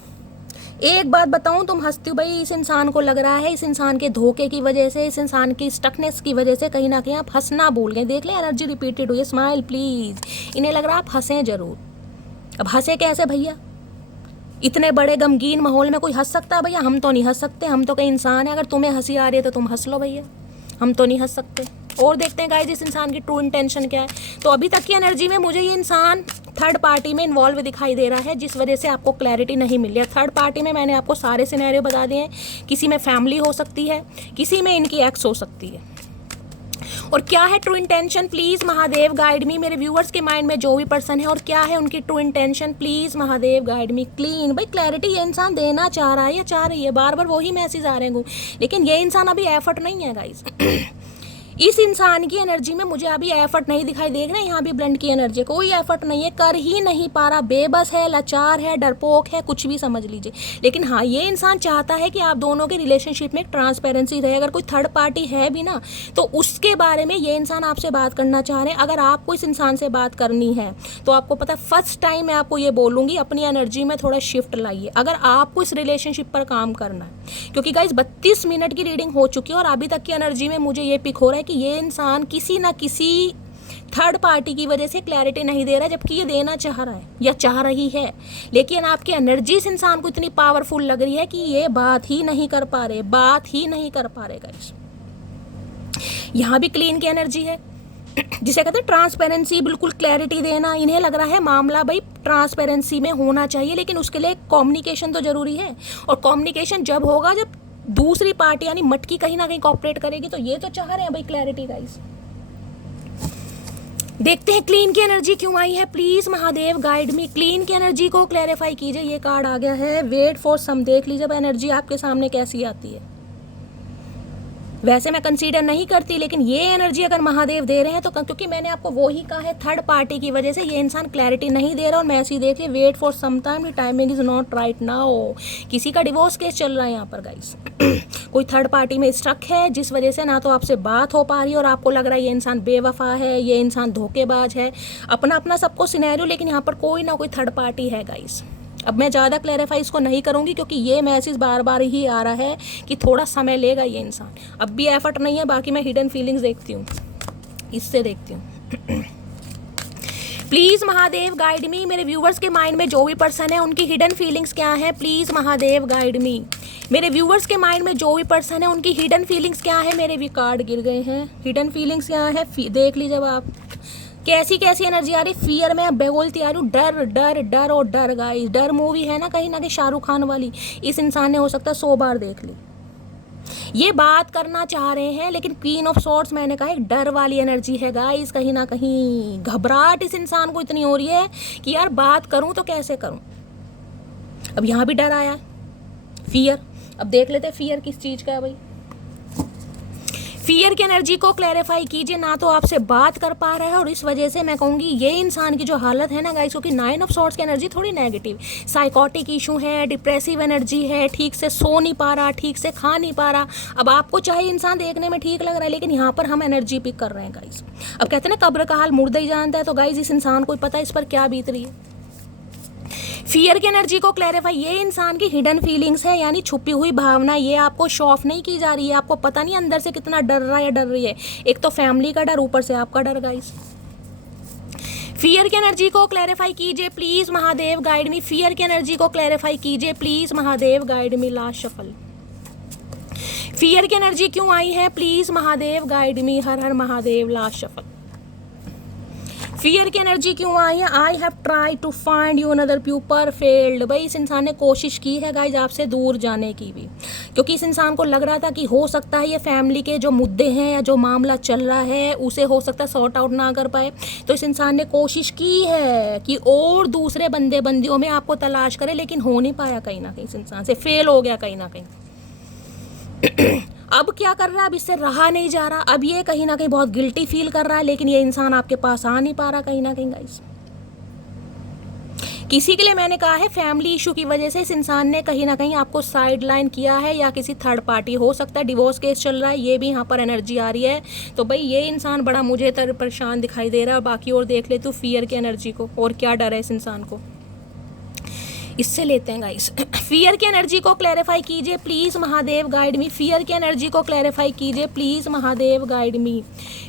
एक बात बताऊं, तुम हंसती हो भाई, इस इंसान को लग रहा है इस इंसान के धोखे की वजह से, इस इंसान की स्टकनेस की वजह से कहीं ना कहीं आप हंसना भूल गए। देख लें एनर्जी रिपीटेड हुई है, स्माइल प्लीज। इन्हें लग रहा है आप हंसें जरूर। अब हंसे कैसे भैया, इतने बड़े गमगीन माहौल में कोई हंस सकता है भैया? हम तो नहीं हंस सकते, हम तो कई इंसान है। अगर तुम्हें हंसी आ रही है तो तुम हंस लो भैया, हम तो नहीं हंस सकते। और देखते हैं गाइस इस इंसान की ट्रू इंटेंशन क्या है। तो अभी तक की एनर्जी में मुझे ये इंसान थर्ड पार्टी में इन्वॉल्व दिखाई दे रहा है, जिस वजह से आपको क्लैरिटी नहीं मिल रही है। थर्ड पार्टी में मैंने आपको सारे सिनेरियो बता दिए हैं। किसी में फैमिली हो सकती है, किसी में इनकी एक्स हो सकती है। और क्या है true intention, please Mahadev guide मी। मेरे व्यूअर्स के माइंड में जो भी पर्सन है और क्या है उनकी true intention, please Mahadev guide me. Clean भाई क्लैरिटी ये इंसान देना चाह रहा है या चाह रही है, बार बार वही मैसेज आ रहे हैं, लेकिन ये इंसान अभी एफर्ट नहीं है गाइस। इस इंसान की एनर्जी में मुझे अभी एफर्ट नहीं दिखाई दे रहा है। यहाँ भी ब्लेंड की एनर्जी, कोई एफर्ट नहीं है, कर ही नहीं पा रहा, बेबस है, लाचार है, डरपोक है, कुछ भी समझ लीजिए। लेकिन हाँ ये इंसान चाहता है कि आप दोनों के रिलेशनशिप में ट्रांसपेरेंसी रहे। अगर कोई थर्ड पार्टी है भी ना, तो उसके बारे में ये इंसान आपसे बात करना चाह रहे हैं। अगर आपको इस इंसान से बात करनी है तो आपको पता, फर्स्ट टाइम मैं आपको ये बोलूँगी अपनी एनर्जी में थोड़ा शिफ्ट लाइए, अगर आपको इस रिलेशनशिप पर काम करना है। क्योंकि गाइस 32 मिनट की रीडिंग हो चुकी है और अभी तक की एनर्जी में मुझे ये पिक हो रहा है कि ये इंसान किसी ना किसी थर्ड पार्टी की वजह से क्लैरिटी नहीं दे रहा है, जबकि ये देना चाह रहा है या चाह रही है। लेकिन आपकी एनर्जी इस इंसान को इतनी पावरफुल लग रही है कि ये बात ही नहीं कर पा रहे, बात ही नहीं कर पा रहे गाइस। यहाँ भी क्लीन की एनर्जी है, जिसे कहते हैं ट्रांसपेरेंसी, बिल्कुल क्लैरिटी देना। इन्हें लग रहा है मामला भाई ट्रांसपेरेंसी में होना चाहिए, लेकिन उसके लिए कम्युनिकेशन तो जरूरी है। और कम्युनिकेशन जब होगा जब दूसरी पार्टी यानी मटकी कहीं ना कहीं कॉपरेट करेगी। तो ये तो चाह रहे हैं भाई क्लैरिटी गाइस। देखते हैं क्लीन की एनर्जी क्यों आई है, please Mahadev guide me. Clean की एनर्जी को क्लैरिफाई कीजिए। ये कार्ड आ गया है वेट फॉर सम। देख लीजिए अब एनर्जी आपके सामने कैसी आती है। वैसे मैं कंसीडर नहीं करती, लेकिन ये एनर्जी अगर महादेव दे रहे हैं तो क्योंकि मैंने आपको वो ही कहा है, थर्ड पार्टी की वजह से ये इंसान क्लैरिटी नहीं दे रहा। और मैसेज देखिए, wait for some time, timing is not right now. किसी का डिवोर्स केस चल रहा है यहाँ पर गाइस। कोई थर्ड पार्टी में स्ट्रक है, जिस वजह से ना तो आपसे बात हो पा रही है और आपको लग रहा है ये इंसान बेवफा है, ये इंसान धोखेबाज है। अपना अपना सबको सिनेरियो, लेकिन यहाँ पर कोई ना कोई थर्ड पार्टी है गाइस। अब मैं ज़्यादा क्लैरिफाई इसको नहीं करूँगी, क्योंकि ये मैसेज बार बार ही आ रहा है कि थोड़ा समय लेगा ये इंसान। अब भी एफर्ट नहीं है। बाकी मैं हिडन फीलिंग्स देखती हूँ, इससे देखती हूँ। प्लीज़ महादेव गाइड मी। मेरे व्यूवर्स के माइंड में जो भी पर्सन है उनकी हिडन फीलिंग्स क्या है, प्लीज़ महादेव गाइड मी। मेरे व्यूवर्स के माइंड में जो भी पर्सन है उनकी हिडन फीलिंग्स क्या है। मेरे भी कार्ड गिर गए हैं। हिडन फीलिंग्स क्या है देख लीजिए। आप कैसी कैसी एनर्जी आ रही, फियर में बोलती आ रही हूँ, डर डर डर और डर गाइस। डर मूवी है ना कहीं ना कहीं शाहरुख खान वाली, इस इंसान ने हो सकता है 100 बार देख ली। ये बात करना चाह रहे हैं, लेकिन क्वीन ऑफ सॉर्ट्स मैंने कहा एक डर वाली एनर्जी है गाइस। कहीं ना कहीं घबराहट इस इंसान को इतनी हो रही है कि यार बात करूं तो कैसे करूं। अब यहाँ भी डर आया है, फियर। अब देख लेते हैं फियर किस चीज़ का है भाई। फियर की एनर्जी को क्लैरिफाई कीजिए। ना तो आपसे बात कर पा रहा है और इस वजह से मैं कहूँगी ये इंसान की जो हालत है ना गाइस, क्योंकि 9 ऑफ सॉर्ड्स की एनर्जी थोड़ी नेगेटिव, साइकोटिक इशू है, डिप्रेसिव एनर्जी है, ठीक से सो नहीं पा रहा, ठीक से खा नहीं पा रहा। अब आपको चाहे इंसान देखने में ठीक लग रहा है, लेकिन यहाँ पर हम एनर्जी पिक कर रहे हैं गाइस। अब कहते हैं ना कब्र का हाल मुर्दा ही जानता है, तो गाइस इस इंसान को पता है इस पर क्या बीत रही है। फियर की एनर्जी को क्लैरिफाई, ये इंसान की हिडन फीलिंग्स है, यानी छुपी हुई भावना, ये आपको शो ऑफ नहीं की जा रही है, आपको पता नहीं अंदर से कितना डर रहा है या डर रही है। एक तो फैमिली का डर, ऊपर से आपका डर गाइस। फियर की एनर्जी को क्लैरिफाई कीजिए please Mahadev guide me. Fear की एनर्जी को क्लैरिफाई कीजिए please Mahadev guide me. Last shuffle. Fear की एनर्जी क्यों आई है, प्लीज महादेव गाइड मी। हर हर महादेव। Last shuffle. फियर की एनर्जी क्यों आई है, I have try to find you another proper failed. भाई इस इंसान ने कोशिश की है गाइज आपसे दूर जाने की भी, क्योंकि इस इंसान को लग रहा था कि हो सकता है ये फैमिली के जो मुद्दे हैं या जो मामला चल रहा है उसे हो सकता है सॉर्ट आउट ना कर पाए। तो इस इंसान ने कोशिश की है कि और दूसरे बंदे बंदियों में आपको तलाश करे, लेकिन हो नहीं पाया, कहीं ना कहीं इस इंसान से फेल हो गया कहीं ना कहीं। अब क्या कर रहा है, अब इससे रहा नहीं जा रहा, अब ये कहीं ना कहीं बहुत गिल्टी फील कर रहा है, लेकिन ये इंसान आपके पास आ नहीं पा रहा कहीं ना कहीं गाइस। किसी के लिए मैंने कहा है फैमिली इशू की वजह से इस इंसान ने कहीं ना कहीं आपको साइड लाइन किया है, या किसी थर्ड पार्टी, हो सकता है डिवोर्स केस चल रहा है, ये भी यहाँ पर एनर्जी आ रही है। तो भाई ये इंसान बड़ा मुझे परेशान दिखाई दे रहा है। बाकी और देख ले तू फियर की एनर्जी को, और क्या डर है इस इंसान को, इससे लेते हैं गाइस। फियर की एनर्जी को क्लैरिफाई कीजिए please Mahadev guide me. Fear की एनर्जी को क्लैरिफाई कीजिए please Mahadev guide me.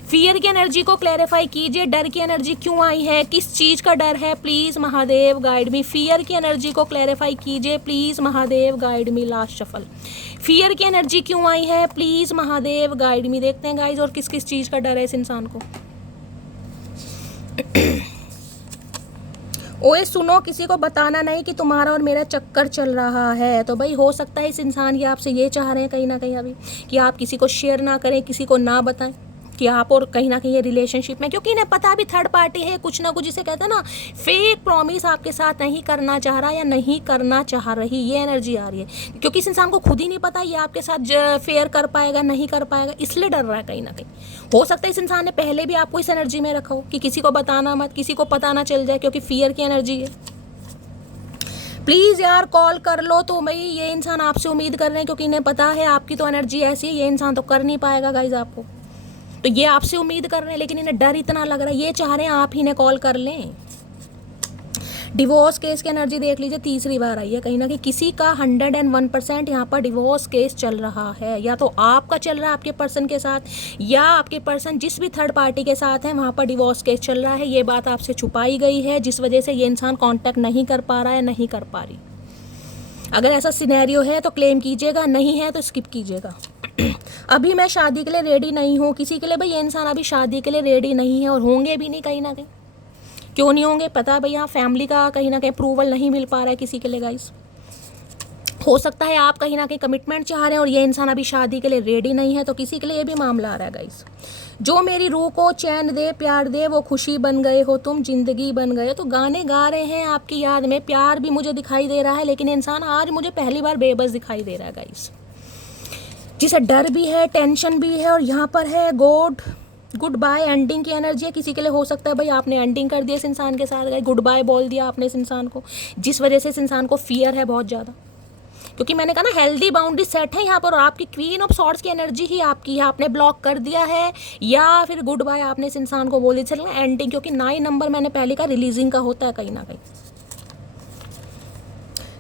Fear की एनर्जी को क्लैरिफाई कीजिए, डर की एनर्जी क्यों आई है, किस चीज का डर है, please Mahadev guide me. Fear की एनर्जी को क्लैरिफाई कीजिए please Mahadev guide me. Last shuffle. Fear की एनर्जी क्यों आई है, प्लीज महादेव गाइड मी। देखते हैं गाइज और किस किस चीज का डर है इस इंसान को। ओए सुनो, किसी को बताना नहीं कि तुम्हारा और मेरा चक्कर चल रहा है। तो भाई हो सकता है इस इंसान ये आपसे ये चाह रहे हैं कहीं ना कहीं अभी कि आप किसी को शेयर ना करें, किसी को ना बताएं कि आप और कहीं ना कहीं ये रिलेशनशिप में, क्योंकि इन्हें पता भी थर्ड पार्टी है, कुछ ना कुछ जिसे कहते हैं ना फेक प्रॉमिस आपके साथ नहीं करना चाह रहा या नहीं करना चाह रही, ये एनर्जी आ रही है। क्योंकि इस इंसान को खुद ही नहीं पता ये आपके साथ फेयर कर पाएगा नहीं कर पाएगा, इसलिए डर रहा है कहीं ना कहीं। हो सकता है इस इंसान ने पहले भी आपको इस एनर्जी में रखा हो कि किसी को बताना मत, किसी को पता ना चल जाए, क्योंकि फियर की एनर्जी है। प्लीज़ यार कॉल कर लो। तो भाई ये इंसान आपसे उम्मीद कर रहे हैं, क्योंकि इन्हें पता है आपकी तो एनर्जी ऐसी है, ये इंसान तो कर नहीं पाएगा गाइज आपको, तो ये आपसे उम्मीद कर रहे हैं, लेकिन इन्हें डर इतना लग रहा है, ये चाह रहे हैं आप ही ने कॉल कर लें। डिवोर्स केस की एनर्जी देख लीजिए, तीसरी बार आई है कहीं ना कहीं किसी का 101% यहाँ पर डिवोर्स केस चल रहा है, या तो आपका चल रहा है आपके पर्सन के साथ, या आपके पर्सन जिस भी थर्ड पार्टी के साथ है वहाँ पर डिवोर्स केस चल रहा है। ये बात आपसे छुपाई गई है, जिस वजह से ये इंसान कांटेक्ट नहीं कर पा रहा है, नहीं कर पा रही। अगर ऐसा सिनेरियो है तो क्लेम कीजिएगा, नहीं है तो स्किप कीजिएगा। अभी मैं शादी के लिए रेडी नहीं हूँ, किसी के लिए भाई ये इंसान अभी शादी के लिए रेडी नहीं है, और होंगे भी नहीं कहीं ना कहीं। क्यों नहीं होंगे पता है भैया, फैमिली का कहीं ना कहीं अप्रूवल नहीं मिल पा रहा है किसी के लिए गाइस। हो सकता है आप कहीं ना कहीं कमिटमेंट चाह रहे हैं और ये इंसान अभी शादी के लिए रेडी नहीं है, तो किसी के लिए ये भी मामला आ रहा है गाइस। जो मेरी रूह को चैन दे प्यार दे, वो खुशी बन गए हो तुम, जिंदगी बन गए। तो गाने गा रहे हैं आपकी याद में, प्यार भी मुझे दिखाई दे रहा है, लेकिन इंसान आज मुझे पहली बार बेबस दिखाई दे रहा है गाइस, जिसे डर भी है, टेंशन भी है, और यहाँ पर है गुड बाय एंडिंग की एनर्जी है। किसी के लिए हो सकता है भाई आपने एंडिंग कर दिया इस इंसान के साथ, गुड बाय बोल दिया आपने इस इंसान को, जिस वजह से इस इंसान को फियर है बहुत ज़्यादा। क्योंकि मैंने कहा ना हेल्दी बाउंड्री सेट है यहाँ पर, और आपकी क्वीन ऑफ सॉर्ड्स की एनर्जी ही आपकी है, आपने ब्लॉक कर दिया है, या फिर गुड बाय आपने इस इंसान को बोल दिया। चलना एंडिंग, क्योंकि 9 नंबर मैंने पहले का रिलीजिंग का होता है कहीं ना कहीं।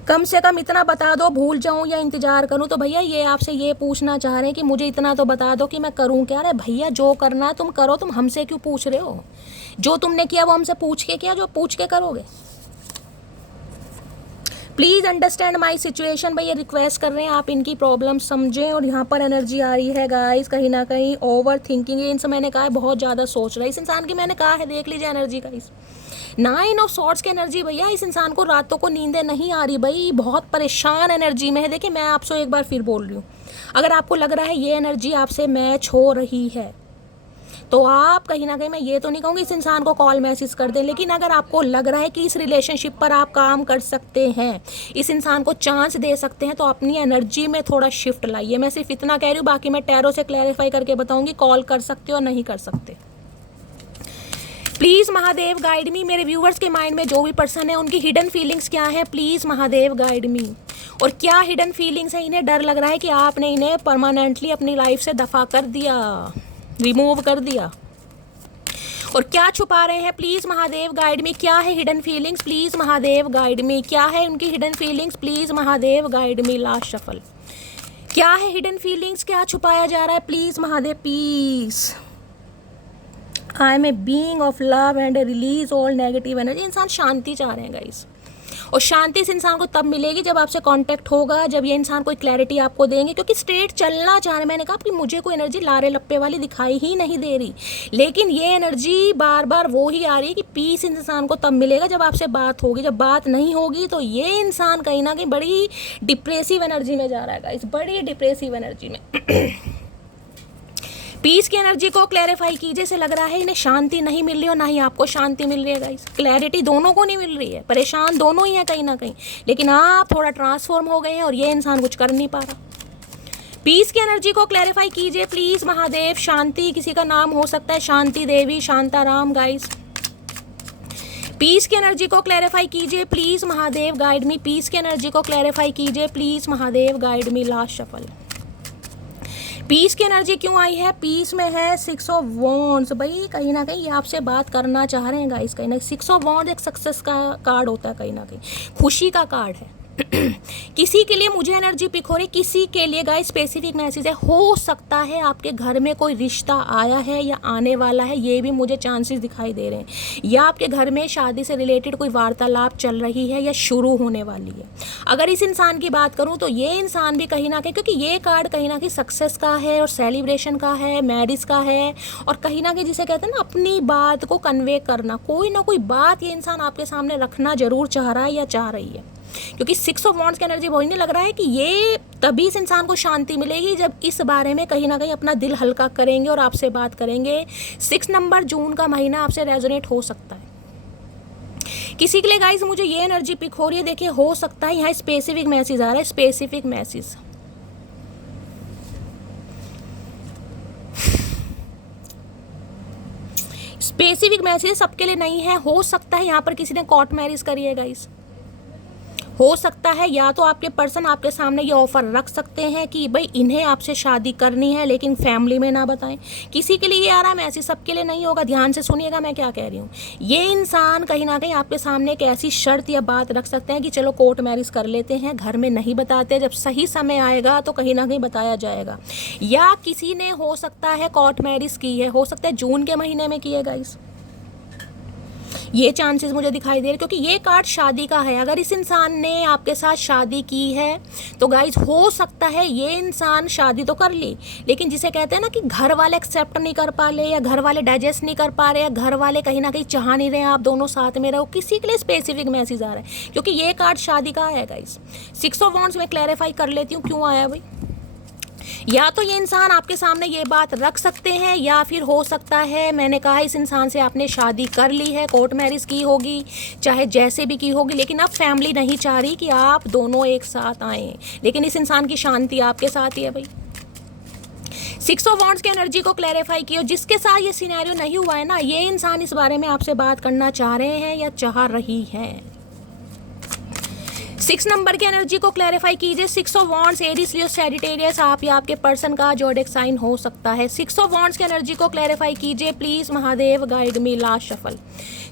कम से कम इतना बता दो, भूल जाऊं या इंतजार करूं। तो भैया ये आपसे ये पूछना चाह रहे हैं कि मुझे इतना तो बता दो कि मैं करूं क्या। अरे भैया जो करना है तुम करो, तुम हमसे क्यों पूछ रहे हो? जो तुमने किया वो हमसे पूछ के किया, जो पूछ के करोगे। Please understand my situation. भैया रिक्वेस्ट कर रहे हैं आप इनकी प्रॉब्लम समझें। और यहाँ पर एनर्जी आ रही है गाइस कहीं ना कहीं ओवर थिंकिंग, इनसे मैंने कहा है बहुत ज़्यादा सोच रहा है इस इंसान की, मैंने कहा है देख लीजिए एनर्जी गाइस। 9 ऑफ सॉर्ड्स की एनर्जी भैया, इस इंसान को रातों को नींदें नहीं आ रही भाई, बहुत परेशान एनर्जी में है। देखिए मैं आपसे एक बार फिर बोल रही हूँ, अगर आपको लग रहा है ये एनर्जी आपसे मैच हो रही है तो आप कहीं ना कहीं, मैं ये तो नहीं कहूँगी इस इंसान को कॉल मैसेज कर दें, लेकिन अगर आपको लग रहा है कि इस रिलेशनशिप पर आप काम कर सकते हैं, इस इंसान को चांस दे सकते हैं, तो अपनी एनर्जी में थोड़ा शिफ्ट लाइए। मैं सिर्फ इतना कह रही हूँ, बाकी मैं टैरो से क्लैरिफाई करके बताऊँगी कॉल कर सकते हो नहीं कर सकते। प्लीज़ महादेव गाइड मी। मेरे व्यूवर्स के माइंड में जो भी पर्सन है उनकी हिडन फीलिंग्स क्या है, प्लीज़ महादेव गाइड मी। और क्या हिडन फीलिंग्स है, इन्हें डर लग रहा है कि आपने इन्हें परमानेंटली अपनी लाइफ से दफा कर दिया, रिमूव कर दिया, और क्या छुपा रहे हैं, प्लीज़ महादेव गाइड मी। क्या है hidden feelings, please Mahadev guide me. क्या है उनकी hidden feelings, please Mahadev guide me. Last shuffle. क्या है हिडन फीलिंग्स, क्या छुपाया जा रहा है, please Mahadev. Peace, I am a being of love and release all negative energy. इंसान शांति चाह रहे हैं गाइस, और शांति इस इंसान को तब मिलेगी जब आपसे कांटेक्ट होगा, जब ये इंसान कोई क्लैरिटी आपको देंगे, क्योंकि स्ट्रेट चलना चाह रहे हैं। मैंने कहा कि मुझे कोई एनर्जी लारे लप्पे वाली दिखाई ही नहीं दे रही, लेकिन ये एनर्जी बार बार वो ही आ रही है कि पीस इस इंसान को तब मिलेगा जब आपसे बात होगी। जब बात नहीं होगी तो ये इंसान कहीं ना कहीं बड़ी डिप्रेसिव एनर्जी में जा रहा है गाइस, बड़ी डिप्रेसिव एनर्जी में। पीस की एनर्जी को क्लैरिफाई कीजिए। से लग रहा है इन्हें शांति नहीं मिल रही और ना ही आपको शांति मिल रही है गाइस। क्लैरिटी दोनों को नहीं मिल रही है, परेशान दोनों ही हैं कहीं ना कहीं, लेकिन आप थोड़ा ट्रांसफॉर्म हो गए हैं और ये इंसान कुछ कर नहीं पा रहा। पीस की एनर्जी को क्लैरिफाई कीजिए प्लीज़ महादेव। शांति किसी का नाम हो सकता है, शांति देवी, शांताराम गाइस। पीस की एनर्जी को क्लैरिफाई कीजिए please Mahadev guide me. Peace की एनर्जी को क्लैरिफाई कीजिए please Mahadev guide me. Last shuffle. Peace की एनर्जी क्यों आई है, पीस में है 6 ऑफ वॉन्ड्स। भाई कहीं ना कहीं ये आपसे बात करना चाह रहे हैं गाइस। कहीं ना 6 ऑफ वॉन्ड्स एक सक्सेस का कार्ड होता है, कहीं ना कहीं खुशी का कार्ड है। किसी के लिए मुझे एनर्जी पिक हो रही, किसी के लिए गाइस स्पेसिफिक मैसेज है। हो सकता है आपके घर में कोई रिश्ता आया है या आने वाला है, ये भी मुझे चांसेस दिखाई दे रहे हैं, या आपके घर में शादी से रिलेटेड कोई वार्तालाप चल रही है या शुरू होने वाली है। अगर इस इंसान की बात करूं तो ये इंसान भी कहीं ना कहीं, क्योंकि ये कार्ड कहीं ना कहीं सक्सेस का है और सेलिब्रेशन का है, मैरिज का है, और कहीं ना कहीं जिसे कहते हैं ना अपनी बात को कन्वे करना, कोई ना कोई बात ये इंसान आपके सामने रखना जरूर चाह रहा है या चाह रही है। क्योंकि 6 ऑफ वॉन्ड्स की एनर्जी वही नहीं लग रहा है कि ये तभी इस इंसान को शांति मिलेगी जब इस बारे में कहीं ना कहीं अपना दिल हल्का करेंगे और आपसे बात करेंगे। 6 नंबर जून का महीना आपसे रेजोनेट हो सकता है। किसी के लिए गाइस मुझे ये एनर्जी पिक हो रही है। देखिए हो सकता है यहाँ स्पेसिफिक मैसेज आ रहा है, स्पेसिफिक मैसेज। स्पेसिफिक मैसेज सबके लिए नहीं है। हो सकता है यहाँ पर किसी ने कोर्ट मैरिज करी है गाइस। हो सकता है या तो आपके पर्सन आपके सामने ये ऑफर रख सकते हैं कि भाई इन्हें आपसे शादी करनी है, लेकिन फैमिली में ना बताएं। किसी के लिए ये आ रहा है मैसेज, सबके लिए नहीं होगा। ध्यान से सुनिएगा मैं क्या कह रही हूँ। ये इंसान कहीं ना कहीं आपके सामने एक ऐसी शर्त या बात रख सकते हैं कि चलो कोर्ट मैरिज कर लेते हैं, घर में नहीं बताते, जब सही समय आएगा तो कहीं ना कहीं बताया जाएगा। या किसी ने हो सकता है कोर्ट मैरिज की है, हो सकता है जून के महीने में की है गाइस। ये चांसेस मुझे दिखाई दे रहे, क्योंकि ये कार्ड शादी का है। अगर इस इंसान ने आपके साथ शादी की है तो गाइज हो सकता है ये इंसान शादी तो कर ली, लेकिन जिसे कहते हैं ना कि घर वाले एक्सेप्ट नहीं कर पा रहे, या घर वाले डाइजेस्ट नहीं कर पा रहे, या घर वाले कहीं ना कहीं चाह नहीं रहे आप दोनों साथ में रहो। किसी के लिए स्पेसिफिक मैसेज आ रहा है, क्योंकि ये कार्ड शादी का है गाइज। 6 ऑफ वॉन्ड्स में क्लैरिफाई कर लेती हूँ क्यों आया भाई। या तो ये इंसान आपके सामने ये बात रख सकते हैं, या फिर हो सकता है मैंने कहा इस इंसान से आपने शादी कर ली है, कोर्ट मैरिज की होगी, चाहे जैसे भी की होगी, लेकिन अब फैमिली नहीं चाह रही कि आप दोनों एक साथ आएँ, लेकिन इस इंसान की शांति आपके साथ ही है भाई। 6 ऑफ वॉन्ड्स की एनर्जी को क्लैरिफाई किया। जिसके साथ ये सिनेरियो नहीं हुआ है ना, ये इंसान इस बारे में आपसे बात करना चाह रहे हैं या चाह रही हैं। 6 नंबर की एनर्जी को क्लैरिफाई कीजिए। 6 of wands, Aries, Leo, Sagittarius आप या आपके पर्सन का ज़ोडिएक साइन हो सकता है। 6 ऑफ वॉन्ड्स की एनर्जी को क्लैरिफाई कीजिए please Mahadev guide me. Last shuffle.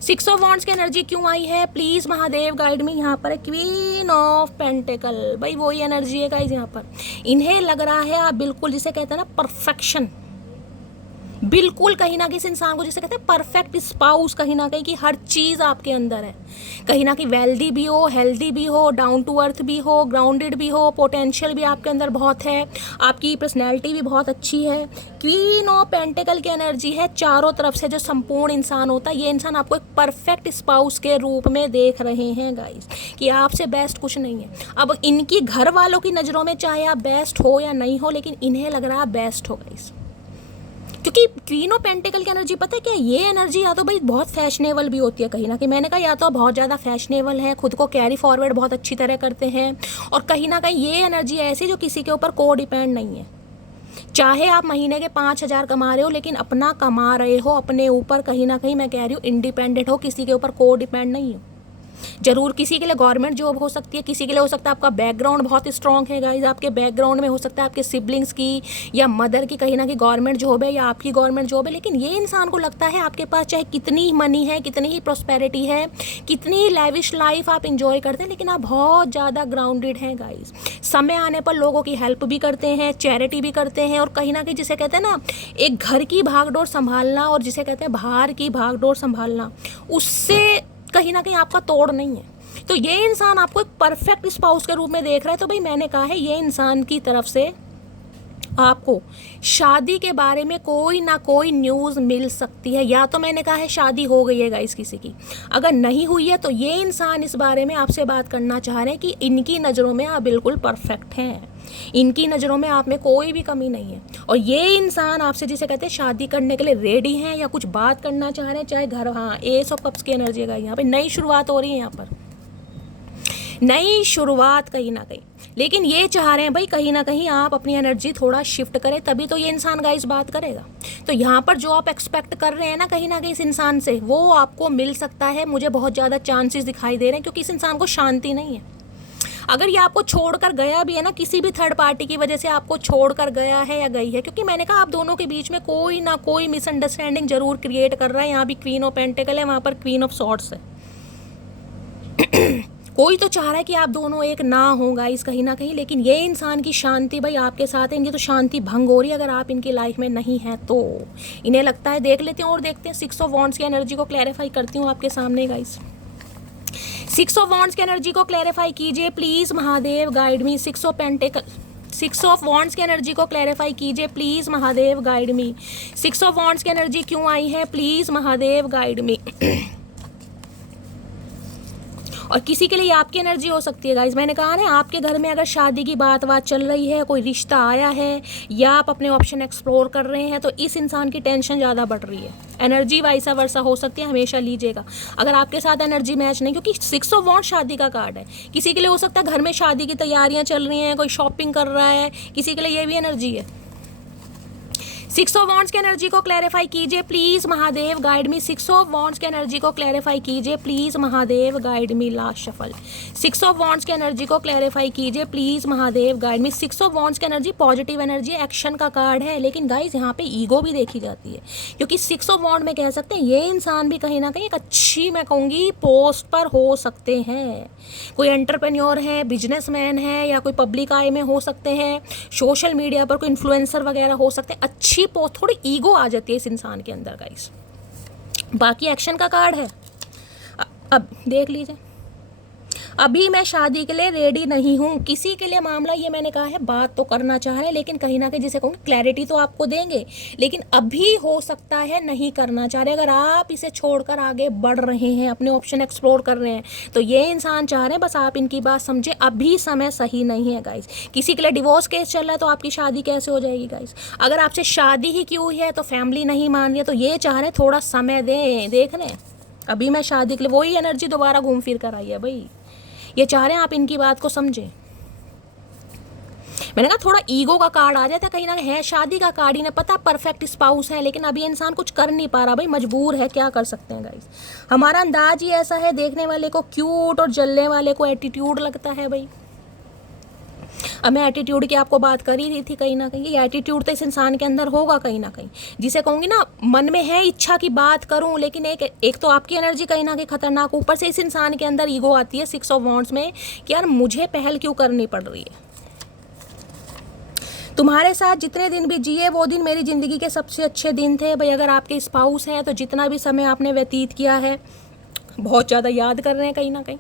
6 of wands की एनर्जी क्यों आई है, प्लीज़ महादेव गाइड मी। यहाँ पर है क्वीन ऑफ पेंटिकल। भाई वही एनर्जी है गाइज यहाँ पर। इन्हें लग रहा है आप बिल्कुल जिसे कहते हैं ना परफेक्शन, बिल्कुल कहीं ना कहीं इस इंसान को जिसे कहते हैं परफेक्ट स्पाउस, कहीं ना कहीं की हर चीज़ आपके अंदर है। कहीं ना कहीं वेल्दी भी हो, हेल्दी भी हो, डाउन टू अर्थ भी हो, ग्राउंडेड भी हो, पोटेंशियल भी आपके अंदर बहुत है, आपकी पर्सनैलिटी भी बहुत अच्छी है। क्वीन ऑफ पेंटिकल की एनर्जी है। चारों तरफ से जो संपूर्ण इंसान होता है, ये इंसान आपको एक परफेक्ट स्पाउस के रूप में देख रहे हैं गाइस, कि आपसे बेस्ट कुछ नहीं है। अब इनकी घर वालों की नज़रों में चाहे आप बेस्ट हो या नहीं हो, लेकिन इन्हें लग रहा है बेस्ट हो गाइस। क्योंकि क्वीन ऑफ पेंटिकल की एनर्जी पता है क्या, ये एनर्जी या तो भाई बहुत फैशनेबल भी होती है कहीं ना कहीं, मैंने कहा या तो बहुत ज़्यादा फैशनेबल है, खुद को कैरी फॉरवर्ड बहुत अच्छी तरह करते हैं, और कहीं ना कहीं ये एनर्जी ऐसी जो किसी के ऊपर को डिपेंड नहीं है। चाहे आप महीने के 5,000 कमा रहे हो, लेकिन अपना कमा रहे हो, अपने ऊपर कहीं ना कहीं मैं कह रही हूँ इंडिपेंडेंट हो, किसी के ऊपर को डिपेंड नहीं हो। जरूर किसी के लिए गवर्नमेंट जॉब हो सकती है, किसी के लिए हो सकता है आपका बैकग्राउंड बहुत स्ट्रांग है गाइज, आपके बैकग्राउंड में हो सकता है आपके सिबलिंग्स की या मदर की कहीं ना कहीं गवर्नमेंट जॉब है या आपकी गवर्नमेंट जॉब है, लेकिन ये इंसान को लगता है आपके पास चाहे कितनी ही मनी है, कितनी ही प्रॉस्पेरिटी है, कितनी ही लैविश लाइफ आप इंजॉय करते हैं, लेकिन आप बहुत ज़्यादा ग्राउंडेड हैं गाइज। समय आने पर लोगों की हेल्प भी करते हैं, चैरिटी भी करते हैं, और कहीं ना कहीं जिसे कहते हैं ना एक घर की भागदौड़ संभालना और जिसे कहते हैं बाहर की भागदौड़ संभालना, उससे कहीं ना कहीं आपका तोड़ नहीं है। तो ये इंसान आपको एक परफेक्ट स्पाउस के रूप में देख रहा है, तो भाई मैंने कहा है ये इंसान की तरफ से आपको शादी के बारे में कोई ना कोई न्यूज़ मिल सकती है। या तो मैंने कहा है शादी हो गई है गाइस किसी की, अगर नहीं हुई है तो ये इंसान इस बारे में आपसे बात करना चाह रहे हैं कि इनकी नज़रों में आप बिल्कुल परफेक्ट हैं, इनकी नज़रों में आप में कोई भी कमी नहीं है, और ये इंसान आपसे जिसे कहते हैं शादी करने के लिए रेडी हैं या कुछ बात करना चाह रहे हैं, चाहे घर, हाँ एस ऑफ कप्स की एनर्जी है यहाँ पे, नई शुरुआत हो रही है यहाँ पर, नई शुरुआत कहीं ना कहीं, लेकिन ये चाह रहे हैं भाई कहीं ना कहीं आप अपनी एनर्जी थोड़ा शिफ्ट करें, तभी तो ये इंसान गाइस बात करेगा। तो यहाँ पर जो आप एक्सपेक्ट कर रहे हैं ना कहीं इस इंसान से, वो आपको मिल सकता है, मुझे बहुत ज़्यादा चांसेस दिखाई दे रहे हैं, क्योंकि इस इंसान को शांति नहीं है। अगर ये आपको छोड़कर गया भी है ना, किसी भी थर्ड पार्टी की वजह से आपको छोड़कर गया है या गई है, क्योंकि मैंने कहा आप दोनों के बीच में कोई ना कोई मिसअंडरस्टैंडिंग जरूर क्रिएट कर रहा है। यहाँ भी क्वीन ऑफ पेंटिकल है, वहाँ पर क्वीन ऑफ सॉर्ड्स है। कोई तो चाह रहा है कि आप दोनों एक ना हो गाइस कहीं ना कहीं, लेकिन ये इंसान की शांति भाई आपके साथ है, इनकी तो शांति भंग हो रही है अगर आप इनकी लाइफ में नहीं है तो। इन्हें लगता है, देख लेते हैं और देखते हैं, 6 ऑफ वॉन्ड्स की एनर्जी को क्लैरिफाई करती हूँ आपके सामने गाइस। 6 ऑफ वॉन्ड्स की एनर्जी को क्लैरिफाई कीजिए please Mahadev, guide me. 6 of pentacle, 6 of wands की एनर्जी को क्लैरिफाई कीजिए please Mahadev, guide me. 6 of wands की एनर्जी क्यों आई है, प्लीज महादेव गाइड मी। और किसी के लिए आपकी एनर्जी हो सकती है गाइज, मैंने कहा ना आपके घर में अगर शादी की बात चल रही है, कोई रिश्ता आया है, या आप अपने ऑप्शन एक्सप्लोर कर रहे हैं, तो इस इंसान की टेंशन ज़्यादा बढ़ रही है। एनर्जी वाइसा वर्सा हो सकती है, हमेशा लीजिएगा। अगर आपके साथ एनर्जी मैच नहीं, क्योंकि 6 ऑफ वॉन्ड शादी का कार्ड है, किसी के लिए हो सकता है घर में शादी की तैयारियां चल रही हैं, कोई शॉपिंग कर रहा है, किसी के लिए ये भी एनर्जी है। 6 ऑफ वॉन्ड्स की एनर्जी को क्लैरिफाई कीजिए please Mahadev, guide me. 6 of wands की एनर्जी को क्लैरिफाई कीजिए please Mahadev, guide me. Last shuffle. 6 of wands की एनर्जी को क्लैरिफाई कीजिए please Mahadev, guide me. 6 of wands की एनर्जी पॉजिटिव एनर्जी, एक्शन का कार्ड है, लेकिन गाइज यहाँ पे ईगो भी देखी जाती है, क्योंकि 6 ऑफ वॉन्ड में कह सकते हैं ये इंसान भी कहीं ना कहीं एक अच्छी, मैं कहूँगी, पोस्ट पर हो सकते हैं। कोई एंटरप्रेन्योर है, बिजनेसमैन है, या कोई पब्लिक आई में हो सकते हैं, सोशल मीडिया पर कोई इन्फ्लुएंसर वगैरह हो सकते हैं। अच्छी पोस्ट, थोड़ी ईगो आ जाती है इस इंसान के अंदर गाइस। बाकी एक्शन का कार्ड है। अब देख लीजिए, अभी मैं शादी के लिए रेडी नहीं हूँ, किसी के लिए मामला ये मैंने कहा है, बात तो करना चाह रहे हैं, लेकिन कहीं ना कहीं जिसे कहूँगी क्लैरिटी तो आपको देंगे, लेकिन अभी हो सकता है नहीं करना चाह रहे। अगर आप इसे छोड़कर आगे बढ़ रहे हैं, अपने ऑप्शन एक्सप्लोर कर रहे हैं, तो ये इंसान चाह रहे हैं बस आप इनकी बात समझे, अभी समय सही नहीं है गाइस। किसी के लिए डिवोर्स केस चल रहा है, तो आपकी शादी कैसे हो जाएगी गाइस। अगर आपसे शादी ही क्यों है, तो फैमिली नहीं मान रही है, तो ये चाह रहे हैं थोड़ा समय दें, देख लें। अभी मैं शादी के लिए, वही एनर्जी दोबारा घूम फिर कर आई है भाई, ये चाह रहे हैं आप इनकी बात को समझें। मैंने कहा थोड़ा ईगो का कार्ड आ जाता है, कहीं ना है शादी का कार्ड, इन्हें पता परफेक्ट स्पाउस है, लेकिन अभी इंसान कुछ कर नहीं पा रहा भाई, मजबूर है, क्या कर सकते हैं गाइस। हमारा अंदाज ही ऐसा है, देखने वाले को क्यूट और जलने वाले को एटीट्यूड लगता है भाई। अब मैं एटीट्यूड की आपको बात कर ही रही थी, कहीं ना कहीं ये एटीट्यूड तो इस इंसान के अंदर होगा कहीं ना कहीं, जिसे कहूँगी ना मन में है इच्छा की बात करूं, लेकिन एक तो आपकी एनर्जी कहीं ना कहीं खतरनाक, ऊपर से इस इंसान के अंदर ईगो आती है 6 ऑफ वॉन्ड्स में कि यार मुझे पहल क्यों करनी पड़ रही है। तुम्हारे साथ जितने दिन भी जिए वो दिन मेरी ज़िंदगी के सबसे अच्छे दिन थे भाई। अगर आपके स्पाउस हैं तो जितना भी समय आपने व्यतीत किया है बहुत ज़्यादा याद कर रहे हैं कहीं ना कहीं।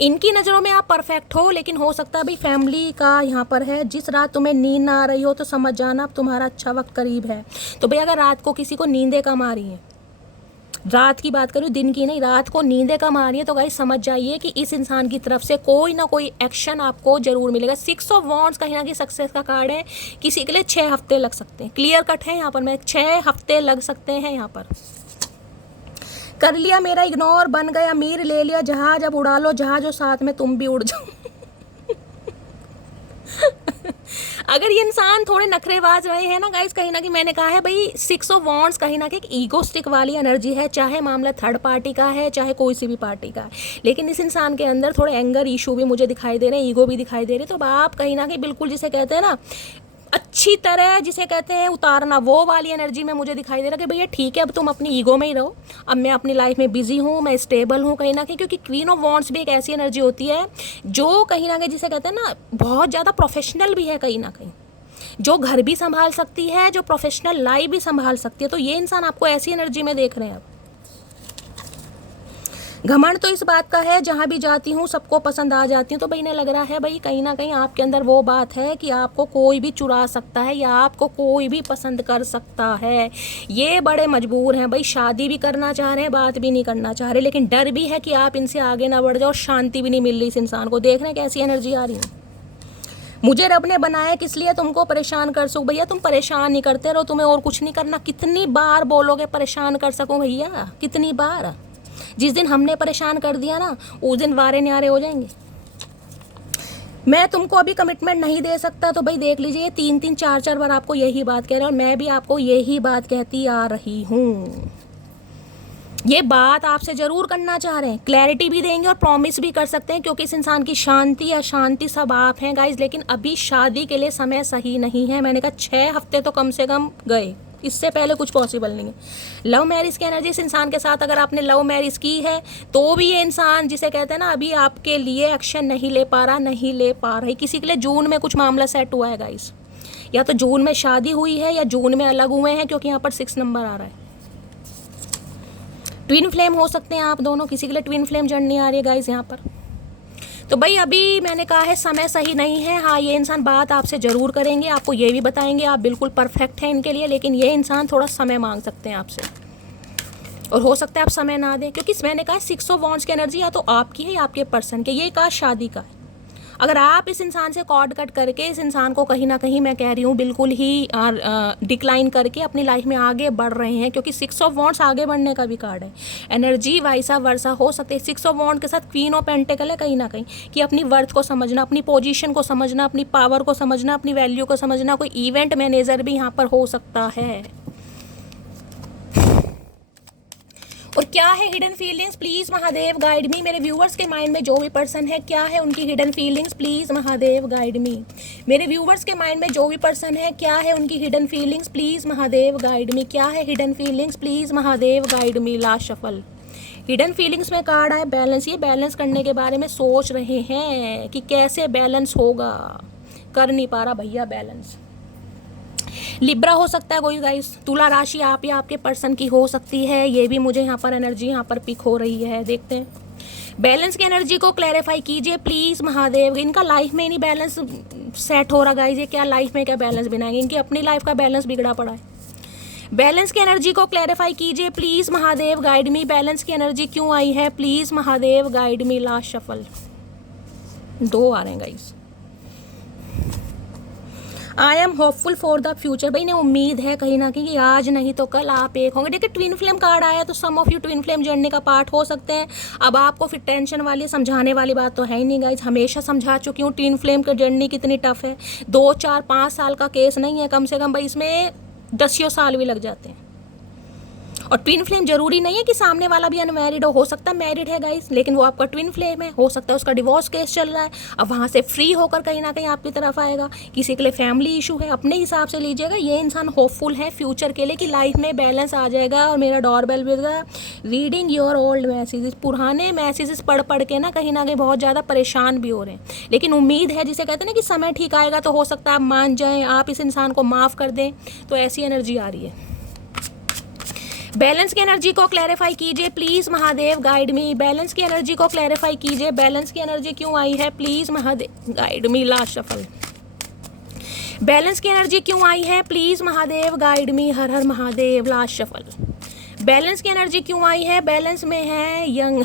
इनकी नज़रों में आप परफेक्ट हो, लेकिन हो सकता है भाई फैमिली का यहाँ पर है। जिस रात तुम्हें नींद ना आ रही हो तो समझ जाना अब तुम्हारा अच्छा वक्त करीब है। तो भाई अगर रात को किसी को नींदें कम आ रही हैं, रात की बात करूँ, दिन की नहीं, रात को नींदें कम आ रही है तो गाइस समझ जाइए कि इस इंसान की तरफ से कोई ना कोई एक्शन आपको जरूर मिलेगा। 6 ऑफ वॉन्ड्स कहीं ना कहीं सक्सेस का कार्ड है। किसी के लिए 6 हफ्ते लग सकते हैं, क्लियर कट है यहाँ पर, मैं 6 हफ्ते लग सकते हैं यहाँ पर। कर लिया मेरा इग्नोर, बन गया अमीर, ले लिया जहाज, अब उड़ा लो जहाज और साथ में तुम भी उड़ जाओ। अगर ये इंसान थोड़े नखरेबाज रहे हैं ना गाइस, कहीं ना कहीं मैंने कहा है भाई 6 ऑफ वॉन्ड्स कहीं ना कहीं एक ईगोस्टिक वाली एनर्जी है, चाहे मामला थर्ड पार्टी का है चाहे कोई सी भी पार्टी का है, लेकिन इस इंसान के अंदर थोड़े एंगर इशू भी मुझे दिखाई दे रहे हैं, ईगो भी दिखाई दे रही है। तो अब आप कहीं ना कहीं बिल्कुल जिसे कहते हैं ना अच्छी तरह जिसे कहते हैं उतारना, वो वाली एनर्जी में मुझे दिखाई दे रहा है कि भैया ठीक है अब तुम अपनी ईगो में ही रहो, अब मैं अपनी लाइफ में बिजी हूँ, मैं स्टेबल हूँ कहीं ना कहीं। क्योंकि क्वीन ऑफ वॉन्ड्स भी एक ऐसी एनर्जी होती है जो कहीं ना कहीं जिसे कहते हैं ना बहुत ज़्यादा प्रोफेशनल भी है कहीं ना कहीं, जो घर भी संभाल सकती है, जो प्रोफेशनल लाइफ भी संभाल सकती है। तो ये इंसान आपको ऐसी एनर्जी में देख रहे हैं। अब घमंड तो इस बात का है जहाँ भी जाती हूँ सबको पसंद आ जाती हूँ। तो भाई ने लग रहा है भाई कहीं ना कहीं आपके अंदर वो बात है कि आपको कोई भी चुरा सकता है या आपको कोई भी पसंद कर सकता है। ये बड़े मजबूर हैं भाई, शादी भी करना चाह रहे हैं, बात भी नहीं करना चाह रहे, लेकिन डर भी है कि आप इनसे आगे ना बढ़ जाओ, शांति भी नहीं मिल रही इस इंसान को। देख रहे हैं कैसी एनर्जी आ रही है। मुझे रब ने बनाया किस लिए तुमको परेशान कर सकूं। भैया तुम परेशान नहीं करते रहो, तुम्हें और कुछ नहीं करना। कितनी बार बोलोगे परेशान कर सकूं भैया, कितनी बार। जिस दिन हमने परेशान कर दिया ना उस दिन वारे न्यारे हो जाएंगे। मैं तुमको अभी कमिटमेंट नहीं दे सकता। तो भाई देख लीजिए 3-3 4-4 बार आपको यही बात कह रहे हैं और मैं भी आपको यही बात कहती आ रही हूँ। ये बात आपसे जरूर करना चाह रहे हैं, क्लैरिटी भी देंगे और प्रॉमिस भी कर सकते हैं, क्योंकि इस इंसान की शांति अशांति सब आप हैं गाइज। लेकिन अभी शादी के लिए समय सही नहीं है। मैंने कहा 6 हफ्ते तो कम से कम गए, इससे पहले कुछ पॉसिबल नहीं है। लव मैरिज की एनर्जी इस इंसान के साथ, अगर आपने लव मैरिज की है तो भी ये इंसान जिसे कहते हैं ना अभी आपके लिए एक्शन नहीं ले पा रही। किसी के लिए जून में कुछ मामला सेट हुआ है गाइस, या तो जून में शादी हुई है या जून में अलग हुए हैं, क्योंकि यहाँ पर 6 नंबर आ रहा है। ट्विन फ्लेम हो सकते हैं आप दोनों, किसी के लिए ट्विन फ्लेम जर्नी आ रही है गाइस यहाँ पर। तो भाई अभी मैंने कहा है समय सही नहीं है। हाँ ये इंसान बात आपसे ज़रूर करेंगे, आपको ये भी बताएंगे आप बिल्कुल परफेक्ट हैं इनके लिए, लेकिन ये इंसान थोड़ा समय मांग सकते हैं आपसे, और हो सकता है आप समय ना दें। क्योंकि मैंने कहा 6 ऑफ वॉन्ड्स की एनर्जी या तो आपकी है या आपके पर्सन के, ये कहा शादी का है। अगर आप इस इंसान से कॉर्ड कट करके इस इंसान को कहीं ना कहीं मैं कह रही हूँ बिल्कुल ही डिक्लाइन करके अपनी लाइफ में आगे बढ़ रहे हैं, क्योंकि 6 ऑफ वॉन्ड्स आगे बढ़ने का भी कार्ड है। एनर्जी वाइसा वर्सा हो सकते हैं। 6 ऑफ वॉन्ड के साथ क्वीन ऑफ पेंटिकल है कहीं ना कहीं, कि अपनी वर्थ को समझना, अपनी पोजीशन को समझना, अपनी पावर को समझना, अपनी वैल्यू को समझना। कोई इवेंट मैनेजर भी यहाँ पर हो सकता है। और क्या है hidden feelings, please Mahadev guide मी। मेरे व्यूवर्स के माइंड में जो भी पर्सन है, क्या है उनकी hidden feelings, please Mahadev guide मी। मेरे व्यूवर्स के माइंड में जो भी पर्सन है, क्या है उनकी hidden feelings, please Mahadev guide me. क्या है hidden feelings, please Mahadev guide me. Last shuffle hidden feelings में कार्ड आया बैलेंस। ये बैलेंस करने के बारे में सोच रहे हैं कि कैसे बैलेंस होगा, कर नहीं पा रहा भैया बैलेंस। लिब्रा हो सकता है कोई गाइस, तुला राशि आप या आपके पर्सन की हो सकती है। ये भी मुझे यहाँ पर एनर्जी यहाँ पर पिक हो रही है। देखते हैं बैलेंस की एनर्जी को क्लैरिफाई कीजिए प्लीज महादेव। इनका लाइफ में नहीं बैलेंस सेट हो रहा गाइस, ये क्या लाइफ में क्या बैलेंस बनाएंगे, इनकी अपनी लाइफ का बैलेंस बिगड़ा पड़ा है। बैलेंस की एनर्जी को क्लैरिफाई कीजिए please Mahadev guide me. Balance की एनर्जी क्यों आई है, please Mahadev guide me. Last shuffle 2 आ रहे हैं guys. I am hopeful for the future. भाई ने उम्मीद है कहीं ना कहीं आज नहीं तो कल आप एक होंगे। देखिए ट्विन फ्लेम कार्ड आया, तो some of you twin flame journey का पार्ट हो सकते हैं। अब आपको फिर टेंशन वाली समझाने वाली बात तो है ही नहीं गाइज, हमेशा समझा चुकी हूँ ट्विन फ्लेम की जर्नी कितनी टफ है। 2, 4, 5 साल का केस नहीं है कम से कम भाई, इसमें 10 साल भी लग जाते हैं। और ट्विन फ्लेम जरूरी नहीं है कि सामने वाला भी अनमैरिड हो सकता है मैरिड है गाइस, लेकिन वो आपका ट्विन फ्लेम है, हो सकता है उसका डिवोर्स केस चल रहा है, अब वहाँ से फ्री होकर कहीं ना कहीं आपकी तरफ आएगा। किसी के लिए फैमिली इशू है, अपने हिसाब से लीजिएगा। ये इंसान होपफुल है फ्यूचर के लिए कि लाइफ में बैलेंस आ जाएगा। और मेरा डोरबेल भी होगा, रीडिंग योर ओल्ड मैसेजेस। पुराने मैसेजेस पढ़ के ना कहीं बहुत ज़्यादा परेशान भी हो रहे हैं, लेकिन उम्मीद है जिसे कहते हैं ना कि समय ठीक आएगा, तो हो सकता है आप मान जाएं, आप इस इंसान को माफ़ कर दें। तो ऐसी एनर्जी आ रही है। बैलेंस की एनर्जी को क्लैरिफाई कीजिए please Mahadev guide me. Balance की एनर्जी को क्लैरिफाई कीजिए। बैलेंस की एनर्जी क्यों आई है, please Mahadev guide me. Last shuffle balance की एनर्जी क्यों आई है, प्लीज महादेव गाइड मी। हर हर महादेव। लास्ट शफल बैलेंस की एनर्जी क्यों आई है? बैलेंस में है यंग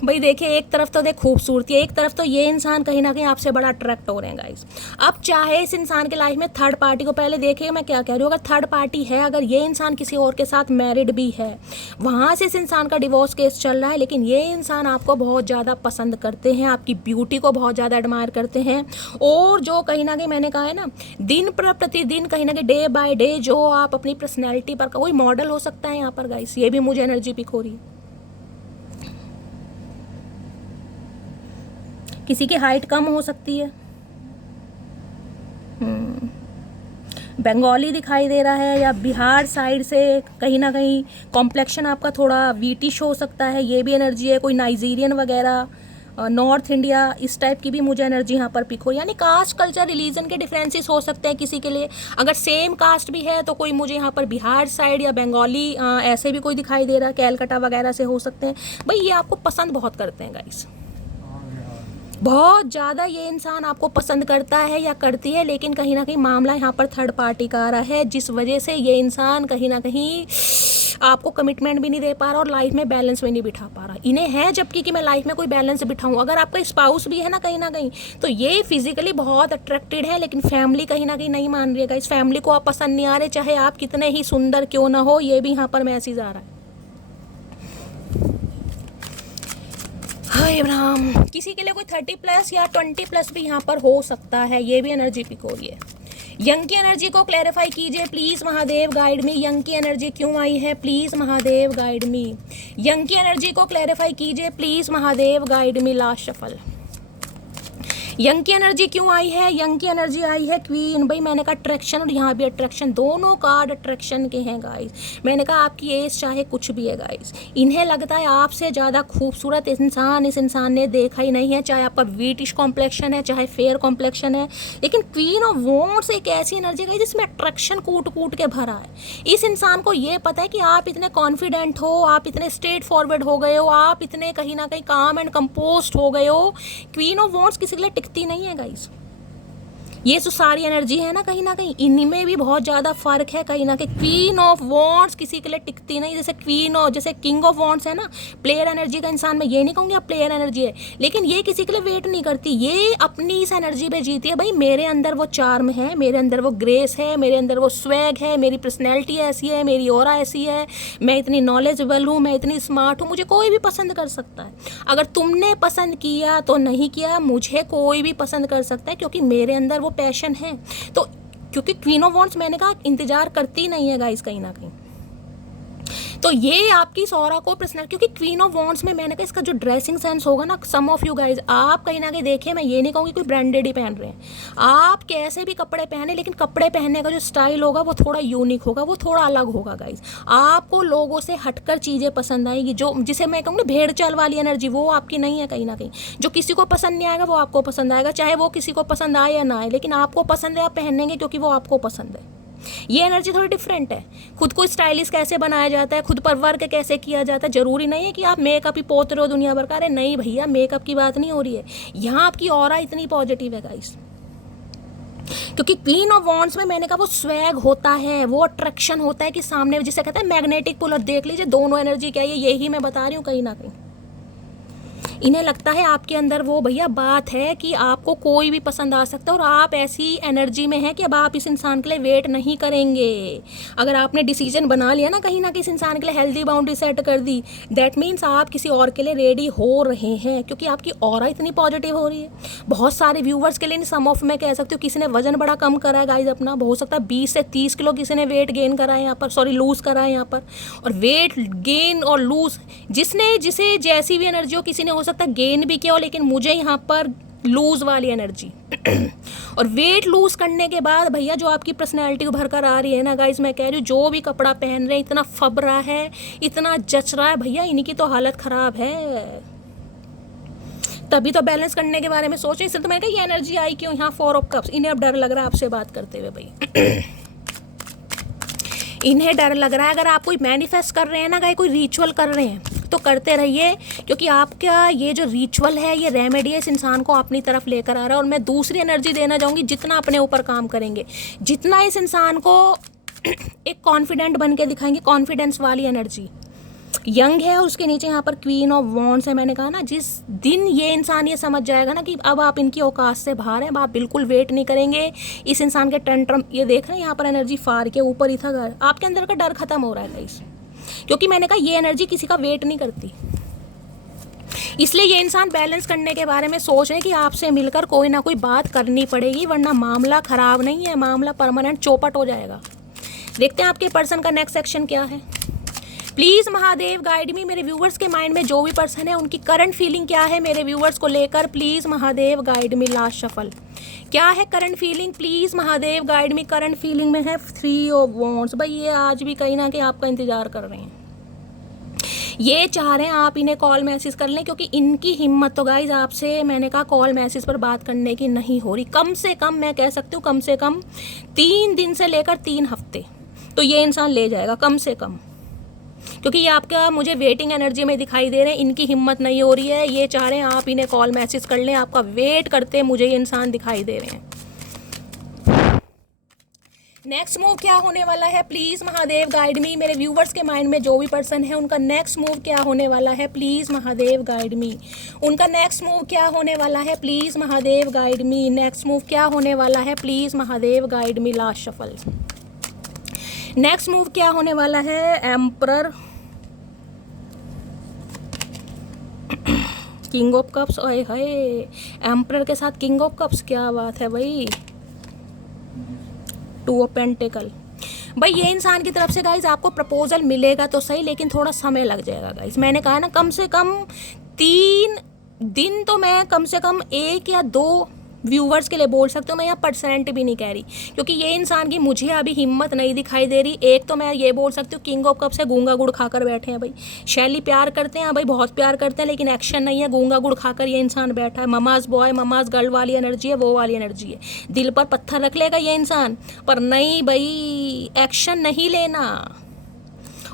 भाई देखिए, एक तरफ तो देख खूबसूरती है, एक तरफ तो ये इंसान कहीं ना कहीं आपसे बड़ा अट्रैक्ट हो रहे हैं गाइस। अब चाहे इस इंसान के लाइफ में थर्ड पार्टी को, पहले देखिए मैं क्या कह रही हूँ, अगर थर्ड पार्टी है, अगर ये इंसान किसी और के साथ मैरिड भी है, वहाँ से इस इंसान का डिवोर्स केस चल रहा है, लेकिन ये इंसान आपको बहुत ज़्यादा पसंद करते हैं, आपकी ब्यूटी को बहुत ज़्यादा एडमायर करते हैं, और जो कहीं ना कहीं मैंने कहा है ना, दिन पर प्रतिदिन कहीं ना कहीं डे बाय डे जो आप अपनी पर्सनैलिटी पर, कोई मॉडल हो सकता है यहाँ पर गाइस, ये भी मुझे एनर्जी पिक हो रही है। किसी की हाइट कम हो सकती है, बंगाली दिखाई दे रहा है, या बिहार साइड से कहीं ना कहीं कॉम्प्लेक्शन आपका थोड़ा वीटिश हो सकता है, ये भी एनर्जी है। कोई नाइजीरियन वगैरह, नॉर्थ इंडिया, इस टाइप की भी मुझे एनर्जी यहाँ पर पिक हो। यानी कास्ट, कल्चर, रिलीजन के डिफरेंसेस हो सकते हैं किसी के लिए। अगर सेम कास्ट भी है तो कोई मुझे यहाँ पर बिहार साइड या बंगाली ऐसे भी कोई दिखाई दे रहा है, कैलकाटा वगैरह से हो सकते हैं। भाई ये आपको पसंद बहुत करते हैं गाइस, बहुत ज़्यादा ये इंसान आपको पसंद करता है या करती है, लेकिन कहीं ना कहीं मामला यहाँ पर थर्ड पार्टी का आ रहा है, जिस वजह से ये इंसान कहीं ना कहीं आपको कमिटमेंट भी नहीं दे पा रहा और लाइफ में बैलेंस भी नहीं बिठा पा रहा। इन्हें है जबकि कि मैं लाइफ में कोई बैलेंस बिठाऊं। अगर आपका स्पाउस भी है ना कहीं तो ये फिजिकली बहुत अट्रैक्टेड है, लेकिन फैमिली कहीं ना कहीं नहीं मान रही है। इस फैमिली को आप पसंद नहीं आ रहे, चाहे आप कितने ही सुंदर क्यों ना हो, ये भी यहाँ पर मैसेज आ रहा है। हाय इब्राहिम, किसी के लिए कोई 30+ या 20+ भी यहाँ पर हो सकता है, ये भी एनर्जी पिक हो रही है। यंग की एनर्जी को क्लैरिफाई कीजिए please Mahadev, guide me. Young की एनर्जी क्यों आई है please Mahadev, guide me. Young की एनर्जी को क्लैरिफाई कीजिए please Mahadev, guide me. Last shuffle. Young की एनर्जी क्यों आई है? यंग की एनर्जी आई है क्वीन। भाई मैंने कहा अट्रैक्शन, और यहाँ भी अट्रैक्शन, दोनों कार्ड अट्रैक्शन के हैं गाइस। मैंने कहा आपकी एज चाहे कुछ भी है गाइस, इन्हें लगता है आपसे ज़्यादा खूबसूरत इंसान इस इंसान ने देखा ही नहीं है, चाहे आपका वीटिश कॉम्प्लेक्शन है, चाहे फेयर कॉम्प्लेक्शन है। लेकिन क्वीन ऑफ वॉन्ड्स एक ऐसी एनर्जी गई जिसमें अट्रैक्शन कूट कूट के भरा है। इस इंसान को ये पता है कि आप इतने कॉन्फिडेंट हो, आप इतने स्ट्रेट फॉरवर्ड हो गए हो, आप इतने कहीं ना कहीं काम एंड कंपोस्ट हो गए हो। क्वीन ऑफ वॉन्ड्स किसी के लिए नहीं है गाइस। ये जो सारी एनर्जी है ना कहीं इनमें भी बहुत ज़्यादा फर्क है कहीं ना कहीं। क्वीन ऑफ वॉन्ड्स किसी के लिए टिकती नहीं, जैसे क्वीन ऑफ, जैसे किंग ऑफ वॉन्ड्स है ना, प्लेयर एनर्जी का इंसान। मैं ये नहीं कहूँगी आप प्लेयर एनर्जी है, लेकिन ये किसी के लिए वेट नहीं करती, ये अपनी इस एनर्जी पे जीती है। भाई मेरे अंदर वो चार्म है, मेरे अंदर वो ग्रेस है, मेरे अंदर वो स्वैग है, मेरी पर्सनैलिटी ऐसी है, मेरी ऑरा ऐसी है, मैं इतनी नॉलेजेबल हूँ, मैं इतनी स्मार्ट हूँ, मुझे कोई भी पसंद कर सकता है। अगर तुमने पसंद किया तो नहीं किया, मुझे कोई भी पसंद कर सकता है, क्योंकि मेरे अंदर वो पैशन है। तो क्योंकि क्वीन ऑफ वॉन्ड्स मैंने कहा इंतजार करती नहीं है गाइस कहीं ना कहीं, तो ये आपकी सौरा को पर्सनल, क्योंकि क्वीन ऑफ वॉन्ड्स में मैंने कहा इसका जो ड्रेसिंग सेंस होगा ना, सम ऑफ यू गाइज आप कहीं ना कहीं देखिए, मैं ये नहीं कहूँगी कोई ब्रांडेड ही पहन रहे हैं, आप कैसे भी कपड़े पहने, लेकिन कपड़े पहनने का जो स्टाइल होगा वो थोड़ा यूनिक होगा, वो थोड़ा अलग होगा गाइज। आपको लोगों से हटकर चीज़ें पसंद आएगी, जो जिसे मैं कहूँगी भेड़ चाल वाली एनर्जी, वो आपकी नहीं है कहीं ना कहीं। जो किसी को पसंद नहीं आएगा वो आपको पसंद आएगा, चाहे वो किसी को पसंद आए या ना आए, लेकिन आपको पसंद है, आप पहनेंगे क्योंकि वो आपको पसंद है। ये एनर्जी थोड़ी डिफरेंट है। खुद को स्टाइलिश कैसे बनाया जाता है, खुद पर वर्क कैसे किया जाता है, जरूरी नहीं है कि आप मेकअप ही पोत रहे हो दुनिया भर का। अरे नहीं भैया, मेकअप की बात नहीं हो रही है यहाँ, आपकी ऑरा इतनी पॉजिटिव है गाइस। क्योंकि क्वीन ऑफ वॉन्ड्स में मैंने कहा वो स्वैग होता है, वो अट्रैक्शन होता है कि सामने, जिसे कहते हैं मैग्नेटिक पुल। और देख लीजिए दोनों एनर्जी क्या है, यही मैं बता रही हूँ कहीं ना कहीं। इन्हें लगता है आपके अंदर वो भैया बात है कि आपको कोई भी पसंद आ सकता है, और आप ऐसी एनर्जी में हैं कि अब आप इस इंसान के लिए वेट नहीं करेंगे। अगर आपने डिसीजन बना लिया ना कहीं ना किसी इंसान के लिए, हेल्दी बाउंड्री सेट कर दी, दैट मीन्स आप किसी और के लिए रेडी हो रहे हैं, क्योंकि आपकी ऑरा इतनी पॉजिटिव हो रही है। बहुत सारे व्यूवर्स के लिए, सम ऑफ मैं कह सकती हूँ, किसी ने वजन बड़ा कम करा है गाइज अपना, हो सकता है 20 से 30 किलो किसी ने वेट गेन करा है यहाँ पर, सॉरी लूज करा है यहाँ पर। और वेट गेन और लूज, जिसे जैसी भी एनर्जी हो, किसी ने हो सकता है गेन भी किया हो, लेकिन मुझे यहाँ पर लूज वाली एनर्जी और वेट लूज करने के बाद भैया जो आपकी पर्सनैलिटी उभर कर आ रही है ना गाइज, मैं कह रही हूँ जो भी कपड़ा पहन रहे हैं, इतना फब रहा है, इतना जच रहा है भैया, इनकी तो हालत खराब है। तभी तो बैलेंस करने के बारे में सोच रही, इसलिए तो मैंने कहा ये एनर्जी आई क्यों यहाँ। 4 ऑफ कप्स, इन्हें अब डर लग रहा है आपसे बात करते हुए भाई इन्हें डर लग रहा है। अगर आप कोई मैनिफेस्ट कर रहे हैं ना गाइस, कोई रिचुअल कर रहे हैं तो करते रहिए, क्योंकि आपका ये जो रिचुअल है, ये रेमेडी है, इस इंसान को अपनी तरफ लेकर आ रहा है। और मैं दूसरी एनर्जी देना चाहूँगी, जितना अपने ऊपर काम करेंगे, जितना इस इंसान को एक कॉन्फिडेंट बन के दिखाएंगे, कॉन्फिडेंस वाली एनर्जी। यंग है, उसके नीचे यहाँ पर क्वीन ऑफ वॉन्ड्स है। मैंने कहा ना, जिस दिन ये इंसान ये समझ जाएगा ना कि अब आप इनकी औकात से बाहर हैं, अब आप बिल्कुल वेट नहीं करेंगे इस इंसान के टेंट्रम। ये देख रहे हैं यहाँ पर एनर्जी फार के ऊपर ही था घर, आपके अंदर का डर खत्म हो रहा है गाइस, क्योंकि मैंने कहा ये एनर्जी किसी का वेट नहीं करती। इसलिए ये इंसान बैलेंस करने के बारे में सोच रहे हैं कि आपसे मिलकर कोई ना कोई बात करनी पड़ेगी, वरना मामला खराब नहीं है, मामला परमानेंट चौपट हो जाएगा। देखते हैं आपके पर्सन का नेक्स्ट सेक्शन क्या है। प्लीज़ महादेव गाइड मी, मेरे व्यूवर्स के माइंड में जो भी पर्सन है उनकी करंट फीलिंग क्या है मेरे व्यूवर्स को लेकर। Please Mahadev guide me. Last shuffle क्या है current feeling, please Mahadev guide me. Current feeling में है 3 ऑफ वॉन्ड्स। भाई ये आज भी कहीं ना कहीं आपका इंतजार कर रहे हैं, ये चाह रहे हैं आप इन्हें कॉल मैसेज कर लें, क्योंकि इनकी हिम्मत तो गाइज आपसे, मैंने कहा, कॉल मैसेज पर बात करने की नहीं हो रही। कम से कम मैं कह सकती हूँ, कम से कम 3 दिन से लेकर 3 हफ्ते तो ये इंसान ले जाएगा कम से कम, क्योंकि ये आपका मुझे वेटिंग एनर्जी में दिखाई दे रहे हैं। इनकी हिम्मत नहीं हो रही है, ये चाह रहे हैं आप इन्हें कॉल मैसेज कर लें, आपका वेट करते मुझे ये इंसान दिखाई दे रहे हैं। नेक्स्ट मूव क्या होने वाला है, प्लीज़ महादेव गाइड मी। मेरे व्यूवर्स के माइंड में जो भी पर्सन है उनका नेक्स्ट मूव क्या होने वाला है, प्लीज़ महादेव गाइड मी। उनका नेक्स्ट मूव क्या होने वाला है, please Mahadev guide me. Next move क्या होने वाला है, please Mahadev guide me. Last shuffle next move क्या होने वाला है, एम्परर, किंग ऑफ कप्स। ओए हाय, एम्परर के साथ किंग ऑफ कप्स, क्या बात है भाई। 2 ऑफ पेंटिकल। भाई ये इंसान की तरफ से गाइज आपको प्रपोजल मिलेगा तो सही, लेकिन थोड़ा समय लग जाएगा गाइज। मैंने कहा ना, कम से कम 3 दिन तो मैं कम से कम 1 या 2 व्यूवर्स के लिए बोल सकती हूँ, मैं यहाँ परसेंट भी नहीं कह रही, क्योंकि ये इंसान की मुझे अभी हिम्मत नहीं दिखाई दे रही। एक तो मैं ये बोल सकती हूँ, किंग ऑफ कप से गूंगा गुड़ खाकर बैठे हैं भाई। शैली प्यार करते हैं भाई, बहुत प्यार करते हैं, लेकिन एक्शन नहीं है। गूंगा गुड़ खाकर ये इंसान बैठा है। ममाज बॉय ममाज गर्ल वाली एनर्जी है, वो वाली एनर्जी है। दिल पर पत्थर रख लेगा ये इंसान, पर नहीं भाई, एक्शन नहीं लेना।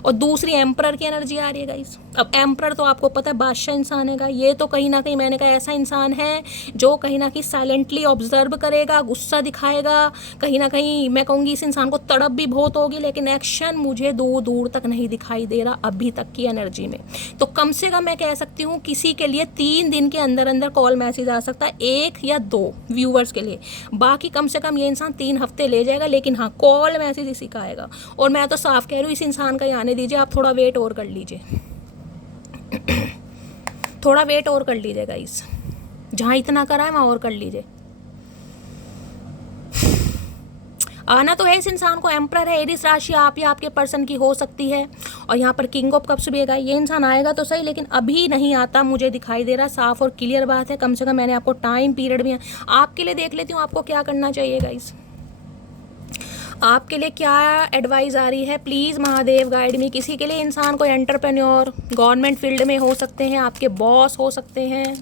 और दूसरी एम्परर की एनर्जी आ रही है गाइस। अब एम्परर तो आपको पता है बादशाह इंसान है, ये तो कहीं ना कहीं मैंने कहा ऐसा इंसान है जो कहीं ना कहीं साइलेंटली ऑब्जर्व करेगा, गुस्सा दिखाएगा, कहीं ना कहीं मैं कहूँगी इस इंसान को तड़प भी बहुत होगी, लेकिन एक्शन मुझे दूर दूर तक नहीं दिखाई दे रहा अभी तक की एनर्जी में। तो कम से कम मैं कह सकती हूँ किसी के लिए 3 दिन के अंदर अंदर कॉल मैसेज आ सकता है, 1 या 2 व्यूवर्स के लिए। बाकी कम से कम ये इंसान 3 हफ्ते ले जाएगा, लेकिन हाँ कॉल मैसेज इसी का आएगा। और मैं तो साफ कह रही हूँ, इस इंसान का आने दीजिए, आप थोड़ा वेट और कर लीजिए, थोड़ा वेट और कर लीजिए गाइस, जहां इतना करा है वहां और कर लीजिए। आना तो है इस इंसान को। एम्परर है, एरिस राशि आप या आपके पर्सन की हो सकती है, और यहाँ पर किंग ऑफ कप्स भी है। ये इंसान आएगा तो सही, लेकिन अभी नहीं आता मुझे दिखाई दे रहा, साफ और क्लियर बात है। कम से कम मैंने आपको टाइम पीरियड भी आपके लिए देख लेती हूँ, आपको क्या करना चाहिए गाइस, आपके लिए क्या एडवाइस आ रही है, प्लीज़ महादेव गाइड मी। किसी के लिए इंसान को एंटरप्रेन्योर, गवर्नमेंट फील्ड में हो सकते हैं, आपके बॉस हो सकते हैं।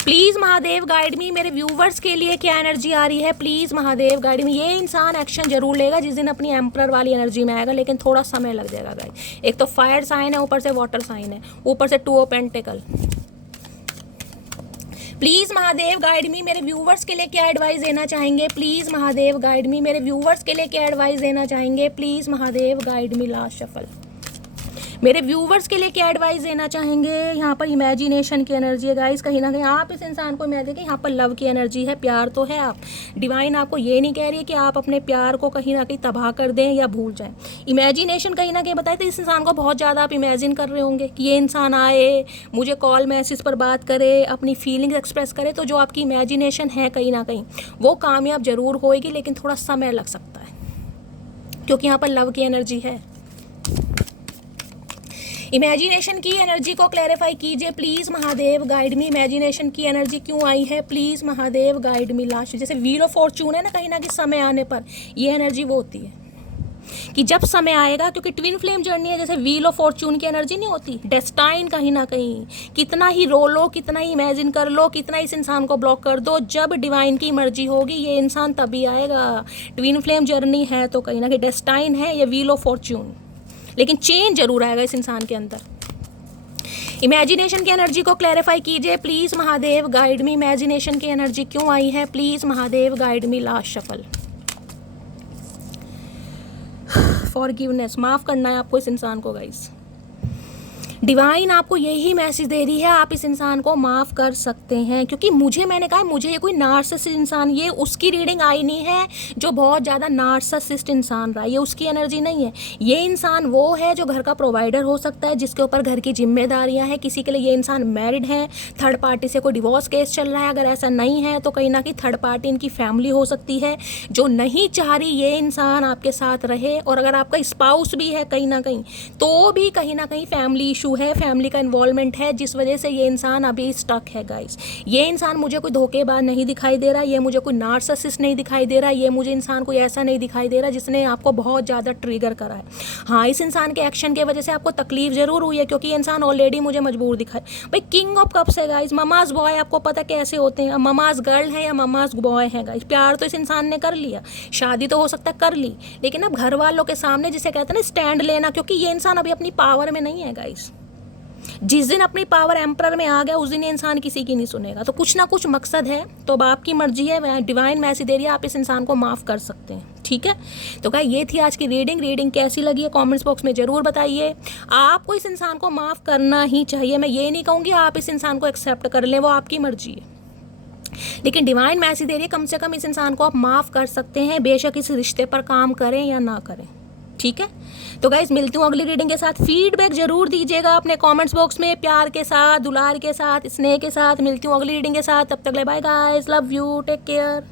प्लीज़ महादेव गाइड मी। मेरे व्यूवर्स के लिए क्या एनर्जी आ रही है, प्लीज़ महादेव गाइड मी। ये इंसान एक्शन जरूर लेगा जिस दिन अपनी एम्परर वाली एनर्जी में आएगा, लेकिन थोड़ा समय लग जाएगा गाइस। एक तो फायर साइन है, ऊपर से वाटर साइन है, ऊपर से 2 of pentacle. Please Mahadev guide मी। मेरे व्यूवर्स के लिए क्या एडवाइस देना चाहेंगे, प्लीज़ महादेव गाइड मी। मेरे व्यूवर्स के लिए क्या एडवाइस देना चाहेंगे, please Mahadev guide me. Last shuffle मेरे व्यूवर्स के लिए क्या एडवाइस देना चाहेंगे। यहाँ पर इमेजिनेशन की एनर्जी है गाइस, कहीं ना कहीं आप इस इंसान को इमेजिन कि यहाँ पर लव की एनर्जी है, प्यार तो है। आप डिवाइन आपको ये नहीं कह रही है कि आप अपने प्यार को कहीं ना कहीं तबाह कर दें या भूल जाएं। इमेजिनेशन कहीं ना कहीं बताए तो इस इंसान को बहुत ज़्यादा आप इमेजिन कर रहे होंगे कि ये इंसान आए, मुझे कॉल मैसेज पर बात करे, अपनी फीलिंग्स एक्सप्रेस करे। तो जो आपकी इमेजिनेशन है कहीं ना कहीं वो कामयाब जरूर होएगी, लेकिन थोड़ा समय लग सकता है, क्योंकि यहाँ पर लव की एनर्जी है। इमेजिनेशन की एनर्जी को क्लैरिफाई कीजिए please Mahadev guide me. Imagination की एनर्जी क्यों आई है, please Mahadev guide me. Last जैसे व्हील ऑफ फॉर्चून है ना, कहीं ना कहीं समय आने पर ये एनर्जी वो होती है कि जब समय आएगा, क्योंकि ट्विन फ्लेम जर्नी है, जैसे व्हील ऑफ फॉर्चून की एनर्जी नहीं होती, डेस्टाइन कहीं ना कहीं कितना ही रो लो, कितना ही इमेजिन कर लो, कितना इस इंसान को ब्लॉक कर दो, जब डिवाइन की मर्जी होगी ये इंसान तभी आएगा। ट्विन फ्लेम जर्नी है तो कहीं ना कहीं डेस्टाइन है या व्हील ऑफ फॉर्चून, लेकिन चेंज जरूर आएगा इस इंसान के अंदर। इमेजिनेशन की एनर्जी को क्लैरिफाई कीजिए please Mahadev guide me. Imagination की एनर्जी क्यों आई है, please Mahadev guide me. Last shuffle forgiveness, माफ़ करना है आपको इस इंसान को गाइस। डिवाइन आपको यही मैसेज दे रही है, आप इस इंसान को माफ़ कर सकते हैं, क्योंकि मैंने कहा मुझे ये कोई नार्सिसिस्ट इंसान, ये उसकी रीडिंग आई नहीं है जो बहुत ज़्यादा नार्सिसिस्ट इंसान रहा, ये उसकी एनर्जी नहीं है। ये इंसान वो है जो घर का प्रोवाइडर हो सकता है, जिसके ऊपर घर की जिम्मेदारियां हैं। किसी के लिए ये इंसान मैरिड है, थर्ड पार्टी से कोई डिवोर्स केस चल रहा है। अगर ऐसा नहीं है तो कहीं ना कहीं थर्ड पार्टी इनकी फैमिली हो सकती है जो नहीं चाह रही ये इंसान आपके साथ रहे। और अगर आपका स्पाउस भी है कहीं ना कहीं, तो भी कहीं ना कहीं फैमिली इशू है, फैमिली का इन्वॉल्वमेंट है, जिस वजह से ये इंसान अभी स्टक है गाइस। ये इंसान मुझे कोई धोखेबाज नहीं दिखाई दे रहा, ये मुझे कोई नार्सिसिस्ट नहीं दिखाई दे रहा, ये मुझे इंसान कोई ऐसा नहीं दिखाई दे रहा जिसने आपको बहुत ज़्यादा ट्रिगर करा है। हाँ, इस इंसान के एक्शन की वजह से आपको तकलीफ ज़रूर हुई है, क्योंकि ये इंसान ऑलरेडी मुझे मजबूर दिखाए। भाई किंग ऑफ कप्स है गाइस, ममाज बॉय, आपको पता कैसे होते हैं, ममाज गर्ल है या ममाज बॉय है गाइस। प्यार तो इस इंसान ने कर लिया, शादी तो हो सकता है कर ली, लेकिन अब घर वालों के सामने जिसे कहते हैं ना स्टैंड लेना, क्योंकि ये इंसान अभी अपनी पावर में नहीं है गाइस। जिस दिन अपनी पावर एम्परर में आ गया उस दिन ये इंसान किसी की नहीं सुनेगा। तो कुछ ना कुछ मकसद है, तो अब आपकी मर्जी है, डिवाइन मैसेज दे रही है, आप इस इंसान को माफ़ कर सकते हैं, ठीक है। तो क्या ये थी आज की रीडिंग कैसी लगी है कमेंट्स बॉक्स में ज़रूर बताइए। आपको इस इंसान को माफ़ करना ही चाहिए, मैं ये नहीं कहूँगी आप इस इंसान को एक्सेप्ट कर लें, वो आपकी मर्जी है, लेकिन डिवाइन मैसेज दे रही है कम से कम इस इंसान को आप माफ़ कर सकते हैं, बेशक इस रिश्ते पर काम करें या ना करें, ठीक है। तो गाइस मिलती हूँ अगली रीडिंग के साथ। फीडबैक जरूर दीजिएगा अपने कमेंट्स बॉक्स में, प्यार के साथ, दुलार के साथ, स्नेह के साथ। मिलती हूँ अगली रीडिंग के साथ, तब तक ले bye guys, love you, take care.